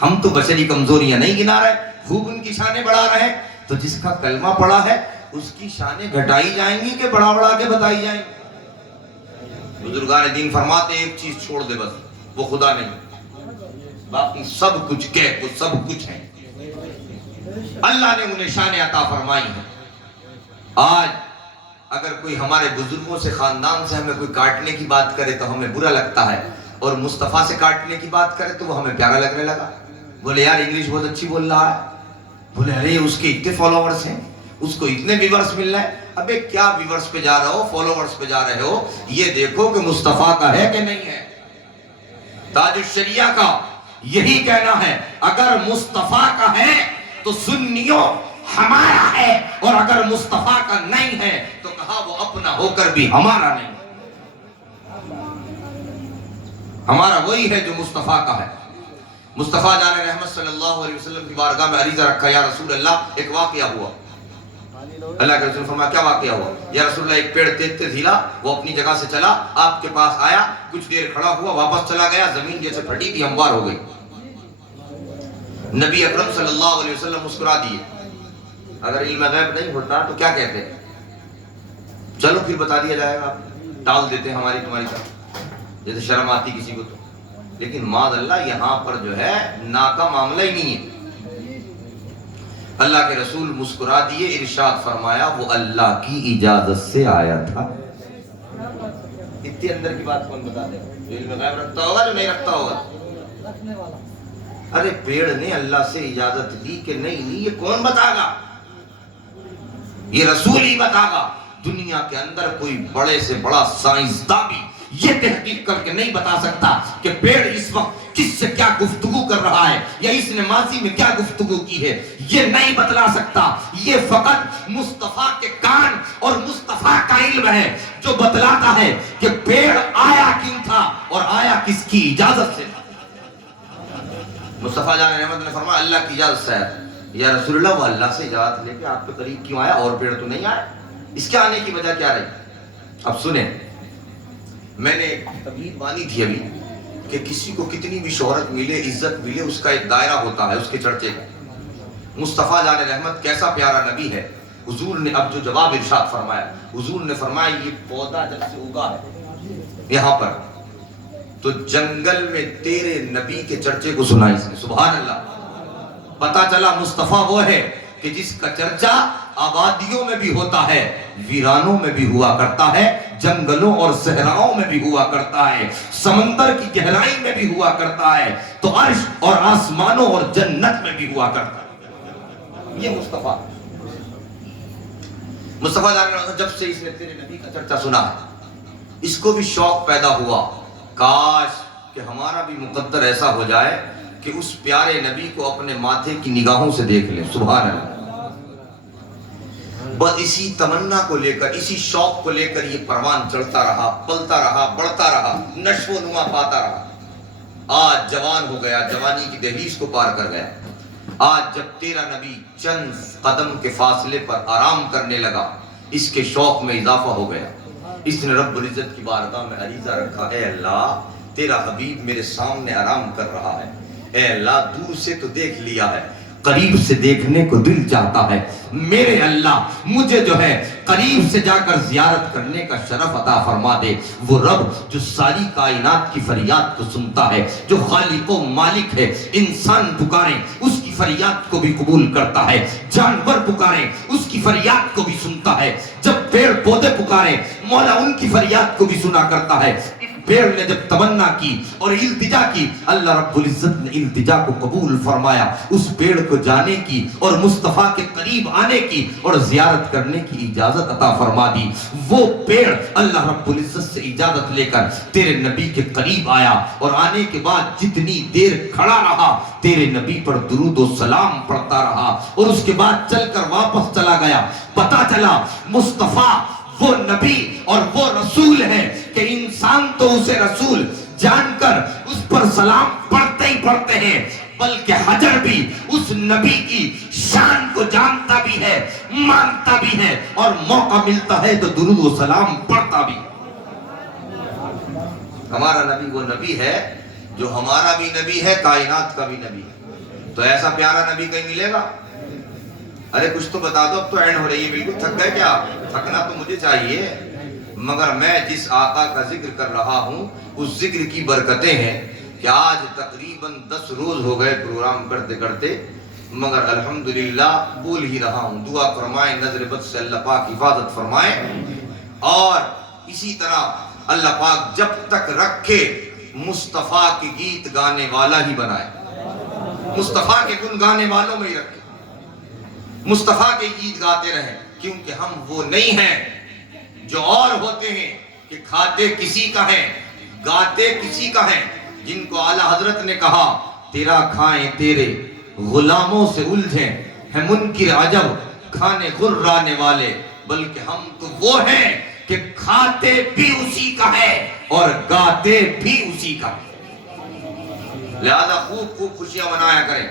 ہم تو بشری کمزوریاں نہیں گنا رہے، خوب ان کی شانیں بڑھا رہے ہیں. تو جس کا کلمہ پڑا ہے اس کی شانیں گھٹائی جائیں گی کہ بڑھا بڑھا کے بتائی جائیں گی؟ بزرگان دین فرماتے ایک چیز چھوڑ دے بس، وہ خدا نہیں، باقی سب کچھ کہہ وہ سب کچھ ہے. اللہ نے انہیں شانیں عطا فرمائی ہیں. آج اگر کوئی ہمارے بزرگوں سے خاندان سے ہمیں کوئی کاٹنے کی بات کرے تو ہمیں برا لگتا ہے، اور مصطفیٰ سے کاٹنے کی بات کرے تو وہ ہمیں پیارا لگنے لگا. بولے یار انگلش بہت اچھی بول رہا ہے، بولے ارے اس کے اتنے فالوورز ہیں، اس کو اتنے ویورز مل رہے ہیں. ابے کیا ویورز پہ جا رہے ہو، فالوورز پہ جا رہے ہو؟ یہ دیکھو کہ مصطفیٰ کا ہے کہ نہیں ہے. تاج الشریعہ کا یہی کہنا ہے، اگر مصطفیٰ کا ہے تو سنیوں ہمارا ہے، اور اگر مصطفیٰ کا نہیں ہے تو کہا وہ اپنا ہو کر بھی ہمارا نہیں. ہمارا وہی ہے جو مصطفیٰ کا ہے. مصطفیٰ جان رحمت صلی اللہ علیہ وسلم کی بارگاہ میں عریضہ رکھا، یا رسول اللہ ایک واقعہ ہوا. اللہ کے رسول فرمایا کیا واقعہ ہوا؟ یا رسول اللہ ایک پیڑ تیز تیز ہلا، وہ اپنی جگہ سے چلا، آپ کے پاس آیا، کچھ دیر کھڑا ہوا، واپس چلا گیا، زمین جیسے پھٹی تھی ہموار ہو گئی. نبی اکرم صلی اللہ علیہ وسلم مسکرا دیے. اگر علم غیب نہیں ہوتا تو کیا کہتے ہیں؟ چلو پھر بتا دیا جائے گا، ٹال دیتے ہیں ہماری تمہاری طرف، جیسے شرم آتی کسی کو تو. لیکن معاذ اللہ یہاں پر جو ہے نا کا معاملہ ہی نہیں ہے. اللہ کے رسول مسکرا دیے، ارشاد فرمایا وہ اللہ کی اجازت سے آیا تھا. اتنے اندر کی بات کون بتا دے؟ جو علم غیب رکھتا ہوگا، جو نہیں رکھتا ہوگا. ارے پیڑ نے اللہ سے اجازت لی کہ نہیں لی، یہ کون بتا گا؟ یہ رسول ہی بتا گا. دنیا کے اندر کوئی بڑے سے بڑا سائنسداں بھی یہ تحقیق کر کے نہیں بتا سکتا کہ پیڑ اس وقت کس سے کیا گفتگو کر رہا ہے یا اس نے ماضی میں کیا گفتگو کی ہے، یہ نہیں بتلا سکتا. یہ فقط مصطفیٰ کے کان اور مصطفیٰ کا علم ہے جو بتلاتا ہے کہ پیڑ آیا کیوں تھا اور آیا کس کی اجازت سے تھا. مصطفیٰ جان رحمت نے فرمایا اللہ کی اجازت سے آیا. یا رسول اللہ وہ اللہ سے اجازت لے کے آپ کے قریب کیوں آیا اور پیڑ تو نہیں آیا؟ اس کے آنے کی وجہ کیا رہی؟ اب سنیں، میں نے ایک تبلیغ بانی تھی ابھی کہ کسی کو کتنی بھی شہرت ملے، عزت ملے، اس کا ایک دائرہ ہوتا ہے اس کے چرچے کا. مصطفیٰ جان رحمت کیسا پیارا نبی ہے. حضور نے اب جو جواب ارشاد فرمایا، حضور نے فرمایا یہ پودا جب سے اگا ہے یہاں پر تو جنگل میں تیرے نبی کے چرچے کو سنا اس نے. سبحان اللہ. پتا چلا مصطفیٰ وہ ہے کہ جس کا چرچا آبادیوں میں بھی ہوتا ہے, ویرانوں میں بھی ہوا کرتا ہے, جنگلوں اور صحراؤں میں بھی ہوا کرتا ہے, سمندر کی گہرائی میں بھی ہوا کرتا ہے, تو عرش اور آسمانوں اور جنت میں بھی ہوا کرتا ہے. یہ مصطفیٰ جب سے اس نے تیرے نبی کا چرچا سنا ہے, اس کو بھی شوق پیدا ہوا, کاش کہ ہمارا بھی مقدر ایسا ہو جائے کہ اس پیارے نبی کو اپنے ماتھے کی نگاہوں سے دیکھ لیں. سبحان اللہ. بس اسی تمنا کو لے کر, اسی شوق کو لے کر یہ پروان چڑھتا رہا, پلتا رہا, بڑھتا رہا, نشو و نما پاتا رہا. آج جوان ہو گیا, جوانی کی دہلیز کو پار کر گیا. آج جب تیرا نبی چند قدم کے فاصلے پر آرام کرنے لگا, اس کے شوق میں اضافہ ہو گیا. اس نے رب العزت کی بارگاہ میں عریضہ رکھا, اے اللہ تیرا حبیب میرے سامنے آرام کر رہا ہے, اے اللہ دور سے تو دیکھ لیا ہے, قریب سے دیکھنے کو دل چاہتا ہے. میرے اللہ مجھے جو ہے قریب سے جا کر زیارت کرنے کا شرف عطا فرما دے. وہ رب جو ساری کائنات کی فریاد کو سنتا ہے, جو خالق و مالک ہے, انسان پکارے اس کی فریاد کو بھی قبول کرتا ہے, جانور پکارے اس کی فریاد کو بھی سنتا ہے, جب پیڑ پودے پکارے مولا ان کی فریاد کو بھی سنا کرتا ہے. پیڑ نے جب تمنا کی اور التجا کی, اللہ رب العزت نے التجا کو قبول فرمایا, اس پیڑ کو جانے کی اور مصطفیٰ کے قریب آنے کی اور زیارت کرنے کی اجازت عطا فرما دی. وہ پیڑ اللہ رب العزت سے اجازت لے کر تیرے نبی کے قریب آیا, اور آنے کے بعد جتنی دیر کھڑا رہا تیرے نبی پر درود و سلام پڑھتا رہا, اور اس کے بعد چل کر واپس چلا گیا. پتا چلا مصطفیٰ وہ نبی اور وہ رسول ہے کہ انسان تو اسے رسول جان کر اس پر سلام پڑھتے ہی پڑھتے ہیں, بلکہ حجر بھی اس نبی کی شان کو جانتا بھی ہے, مانتا بھی ہے, اور موقع ملتا ہے تو درود و سلام پڑھتا بھی. ہمارا نبی وہ نبی ہے جو ہمارا بھی نبی ہے, کائنات کا بھی نبی ہے. تو ایسا پیارا نبی کہیں ملے گا؟ ارے کچھ تو بتا دو, اب تو اینڈ ہو رہی ہے, بالکل تھک گئے کیا؟ تھکنا تو مجھے چاہیے, مگر میں جس آقا کا ذکر کر رہا ہوں اس ذکر کی برکتیں ہیں کہ آج تقریباً 10 روز ہو گئے پروگرام کرتے کرتے, مگر الحمدللہ بول ہی رہا ہوں. دعا فرمائے نظر بد سے اللہ پاک حفاظت فرمائے, اور اسی طرح اللہ پاک جب تک رکھے مصطفیٰ کے گیت گانے والا ہی بنائے, مصطفیٰ کے گن گانے والوں میں ہی رکھے, مصطفیٰ کے گیت گاتے رہیں. کیونکہ ہم وہ نہیں ہیں جو اور ہوتے ہیں کہ کھاتے کسی کا ہے گاتے کسی کا ہے, جن کو اعلیٰ حضرت نے کہا تیرا کھائیں تیرے غلاموں سے الجھیں, ہے منکر عجب کھانے غرانے والے. بلکہ ہم تو وہ ہیں کہ کھاتے بھی اسی کا ہے اور گاتے بھی اسی کا ہے. لہذا خوب خوب خوشیاں منایا کریں.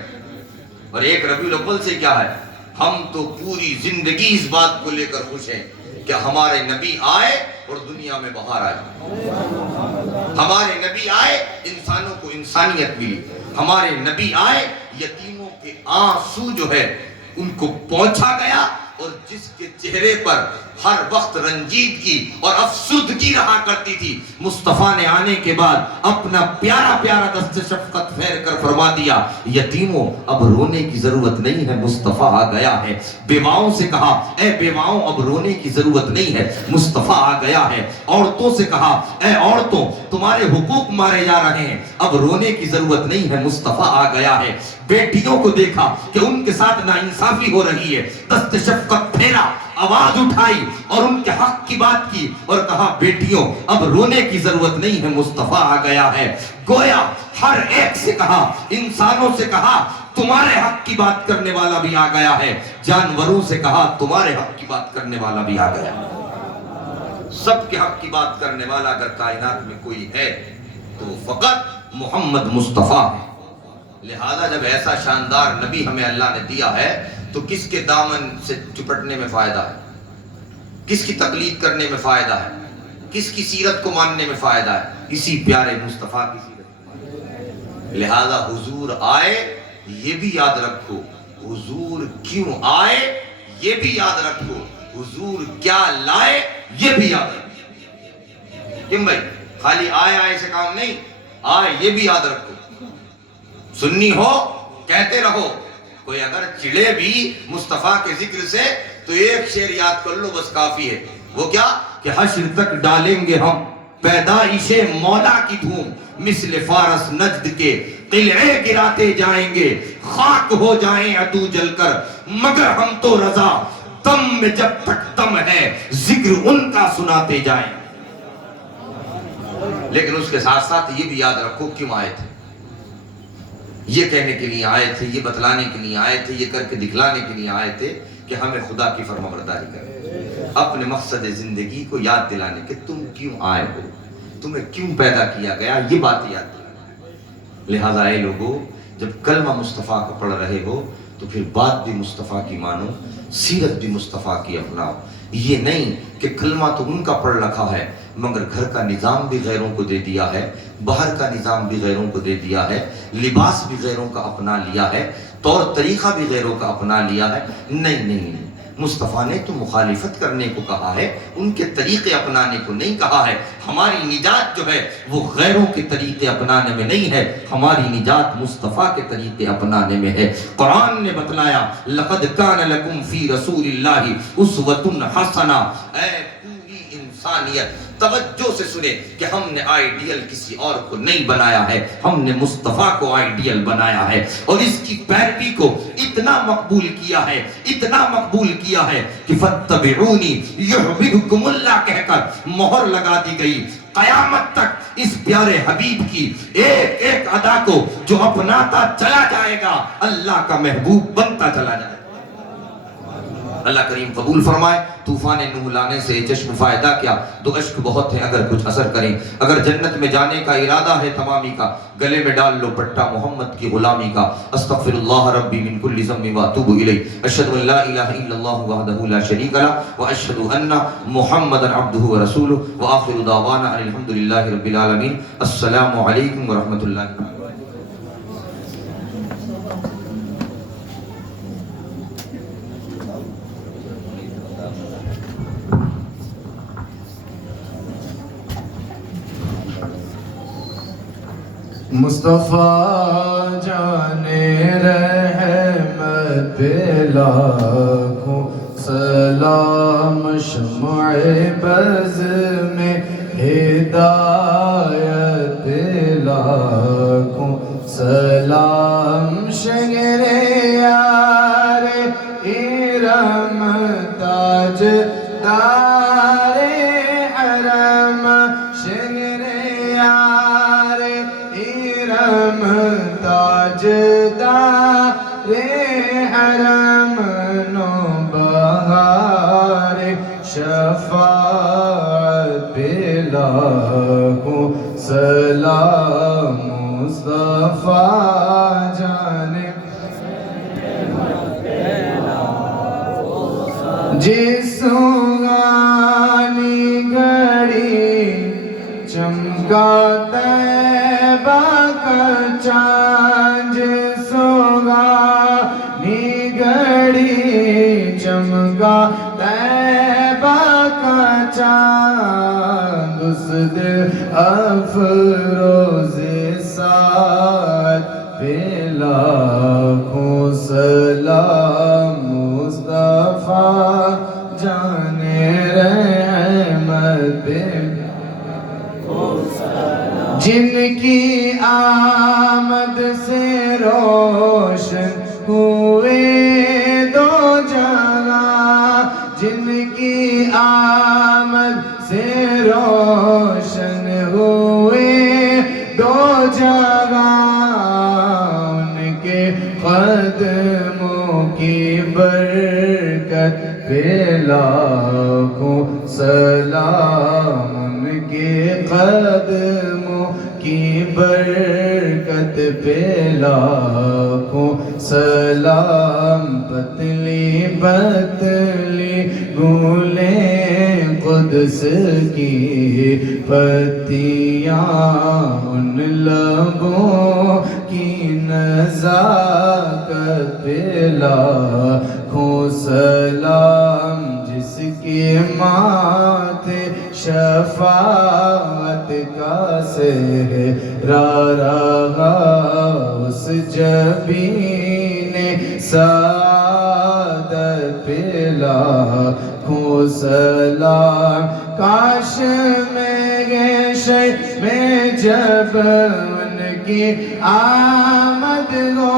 اور ایک ربیع الاول سے کیا ہے, ہم تو پوری زندگی اس بات کو لے کر خوش ہیں کہ ہمارے نبی آئے اور دنیا میں بہار آئے, ہمارے نبی آئے انسانوں کو انسانیت ملی, ہمارے نبی آئے یتیموں کے آنسو جو ہے ان کو پہنچا گیا, اور جس کے چہرے پر ہر وقت رنجیدگی اور افسردگی رہا کرتی تھی, مصطفیٰ نے آنے کے بعد اپنا پیارا پیارا دست شفقت پھیر کر فرما دیا, یتیموں اب رونے کی ضرورت نہیں ہے, مصطفیٰ آ گیا ہے. بیواؤں سے کہا اے بیواؤں اب رونے کی ضرورت نہیں ہے, مصطفیٰ آ گیا ہے. عورتوں سے کہا اے عورتوں تمہارے حقوق مارے جا رہے ہیں, اب رونے کی ضرورت نہیں ہے, مصطفیٰ آ گیا ہے. بیٹیوں کو دیکھا کہ ان کے ساتھ ناانصافی ہو رہی ہے, دست شفقت پھیرا, آواز اٹھائی اور ان کے حق کی بات کی, اور کہا بیٹیوں اب رونے کی ضرورت نہیں ہے, مصطفیٰ آ گیا ہے. گویا ہر ایک سے کہا, انسانوں سے کہا تمہارے حق کی بات کرنے والا بھی آ گیا ہے, جانوروں سے کہا تمہارے حق کی بات کرنے والا بھی آ گیا. سب کے حق کی بات کرنے والا اگر کائنات میں کوئی ہے تو فقط محمد مصطفیٰ ہے. لہذا جب ایسا شاندار نبی ہمیں اللہ نے دیا ہے تو کس کے دامن سے چپٹنے میں فائدہ ہے, کس کی تقلید کرنے میں فائدہ ہے, کس کی سیرت کو ماننے میں فائدہ ہے؟ اسی پیارے مصطفیٰ کی سیرت. لہذا حضور آئے یہ بھی یاد رکھو, حضور کیوں آئے یہ بھی یاد رکھو, حضور کیا لائے یہ بھی یاد رکھو. کیوں بھائی, خالی آئے آئے سے کام نہیں, یہ بھی یاد رکھو، سنی ہو کہتے رہو، کوئی اگر چڑے بھی مصطفیٰ کے ذکر سے تو ایک شعر یاد کر لو بس کافی ہے، وہ کیا کہ حشر تک ڈالیں گے ہم پیدائش مولا کی دھوم، مثل فارس نجد کے قلعے گراتے جائیں گے، خاک ہو جائیں عدو جل کر مگر ہم تو رضا، دم میں جب تک دم ہے ذکر ان کا سناتے جائیں۔ لیکن اس کے ساتھ ساتھ یہ بھی یاد رکھو کیوں آئے تھے، یہ کہنے کے لیے آئے تھے، یہ بتلانے کے لیے آئے تھے، یہ کر کے دکھلانے کے لیے آئے تھے کہ ہمیں خدا کی فرمانبرداری کریں، اپنے مقصد زندگی کو یاد دلانے کہ تم کیوں آئے ہو، تمہیں کیوں پیدا کیا گیا، یہ بات یاد دلانا۔ لہذا اے لوگو، جب کلمہ مصطفیٰ کو پڑھ رہے ہو تو پھر بات بھی مصطفیٰ کی مانو، سیرت بھی مصطفیٰ کی اپناؤ۔ یہ نہیں کہ کلمہ تو ان کا پڑھ رکھا ہے مگر گھر کا نظام بھی غیروں کو دے دیا ہے، باہر کا نظام بھی غیروں کو دے دیا ہے، لباس بھی غیروں کا اپنا لیا ہے، طور طریقہ بھی غیروں کا اپنا لیا ہے۔ نہیں، مصطفیٰ نے تو مخالفت کرنے کو کہا ہے، ان کے طریقے اپنانے کو نہیں کہا ہے۔ ہماری نجات جو ہے وہ غیروں کے طریقے اپنانے میں نہیں ہے، ہماری نجات مصطفیٰ کے طریقے اپنانے میں ہے۔ قرآن نے بتلایا لَقَدْ كَانَ لَكُمْ فِي رَسُولِ اللَّهِ أُسْوَةٌ حَسَنَةٌ، اے پوری انسانیت توجہ سے سنے کہ ہم نے آئیڈیل کسی اور کو نہیں بنایا ہے، ہم نے مصطفیٰ کو آئیڈیل بنایا ہے، اور اس کی پیروی کو اتنا مقبول کیا ہے، اتنا مقبول کیا ہے کہ فَاتَّبِعُونِي يُحْبِبْكُمُ اللَّهُ کہہ کر مہر لگا دی گئی۔ قیامت تک اس پیارے حبیب کی ایک ایک ادا کو جو اپناتا چلا جائے گا اللہ کا محبوب بنتا چلا جائے گا۔ اللہ کریم قبول فرمائے۔ طوفان نوح لانے سے چشم فائدہ کیا، دو اشک بہت ہیں اگر کچھ اثر کریں، اگر جنت میں جانے کا ارادہ ہے تمامی کا، گلے میں ڈال لو پٹا محمد کی غلامی کا۔ استغفر اللہ ربی من کل ذنب واتوب الیہ، اشہد ان لا الہ الا اللہ وحدہ لا شریک لہ، واشہد ان محمدا عبدہ ورسولہ، وآخر دعوانا ان الحمد للہ رب العالمین۔ السلام علیکم ورحمۃ اللہ وبرکاتہ۔ مصطفیٰ جانے رحمت پہ لاکھوں سلام، شمع بز میں ہدایت پہ لاکھوں سلام، شگر یار ارم تاج دار حرم، شگر یار ارم تاج دار حرم، نو بہار شفاعت پہ لاکھوں سلام، مصطفیٰ جانے جس گانی گھڑی چمکا طیبہ کا چاند، جس گانی گھڑی چمکا طیبہ کا چاند، اس دل افروز ساتھ پہ لاکھوں سلام، مصطفیٰ جانے رحمت پہ جن کی آمد سے روشن ہوئے دو جگہ، جن کی آمد سے روشن ہوئے دو جگہ، ان کے قدموں کی برکت پہ لاکھوں سلام، ان کے قدموں کی برکت پہ لاکھوں سلام، پتلی پتلی گولیں قدس کی پتیاں، ان لبوں کی نزاکت پہ لاکھوں سلام، جس کے ماتھے شفاعت کا صحرا رہا اس جبین سعادت پہ لاکھوں سلام کاش میرے شہر میں جب ان کی آمد ہو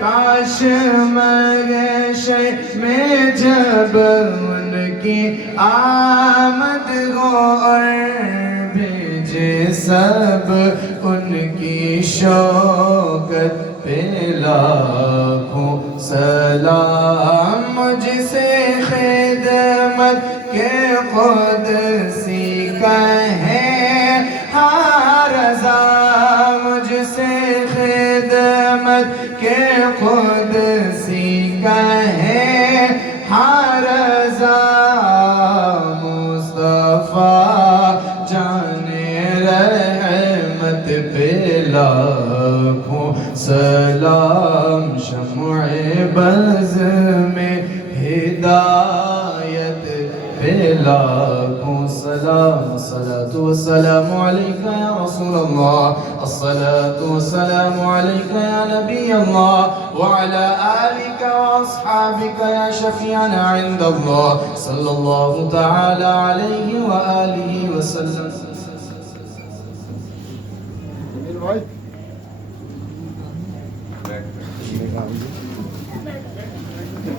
کاش میرے شہر میں جب ان کی آمد ہو اور بھیجے سب ان کی شوکت پہ لاکھوں سلام مجھ سے خدمت کے قدسی کہیں ہاں رضا مجھ سے خدمت کے قدسی کہیں ہاں رضا مصطفیٰ جان رحمت پہ لاکھوں سلام شمع بز میں ہدایت پہ لاکھوں سلام الصلاة والسلام علیکہ یا رسول اللہ الصلاة والسلام علیکہ یا نبی اللہ وعلى آلك وأصحابك يا شفيعنا عند الله صلى الله تعالى عليه وآله وسلم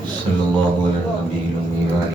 صلی اللہ علیہ وسلم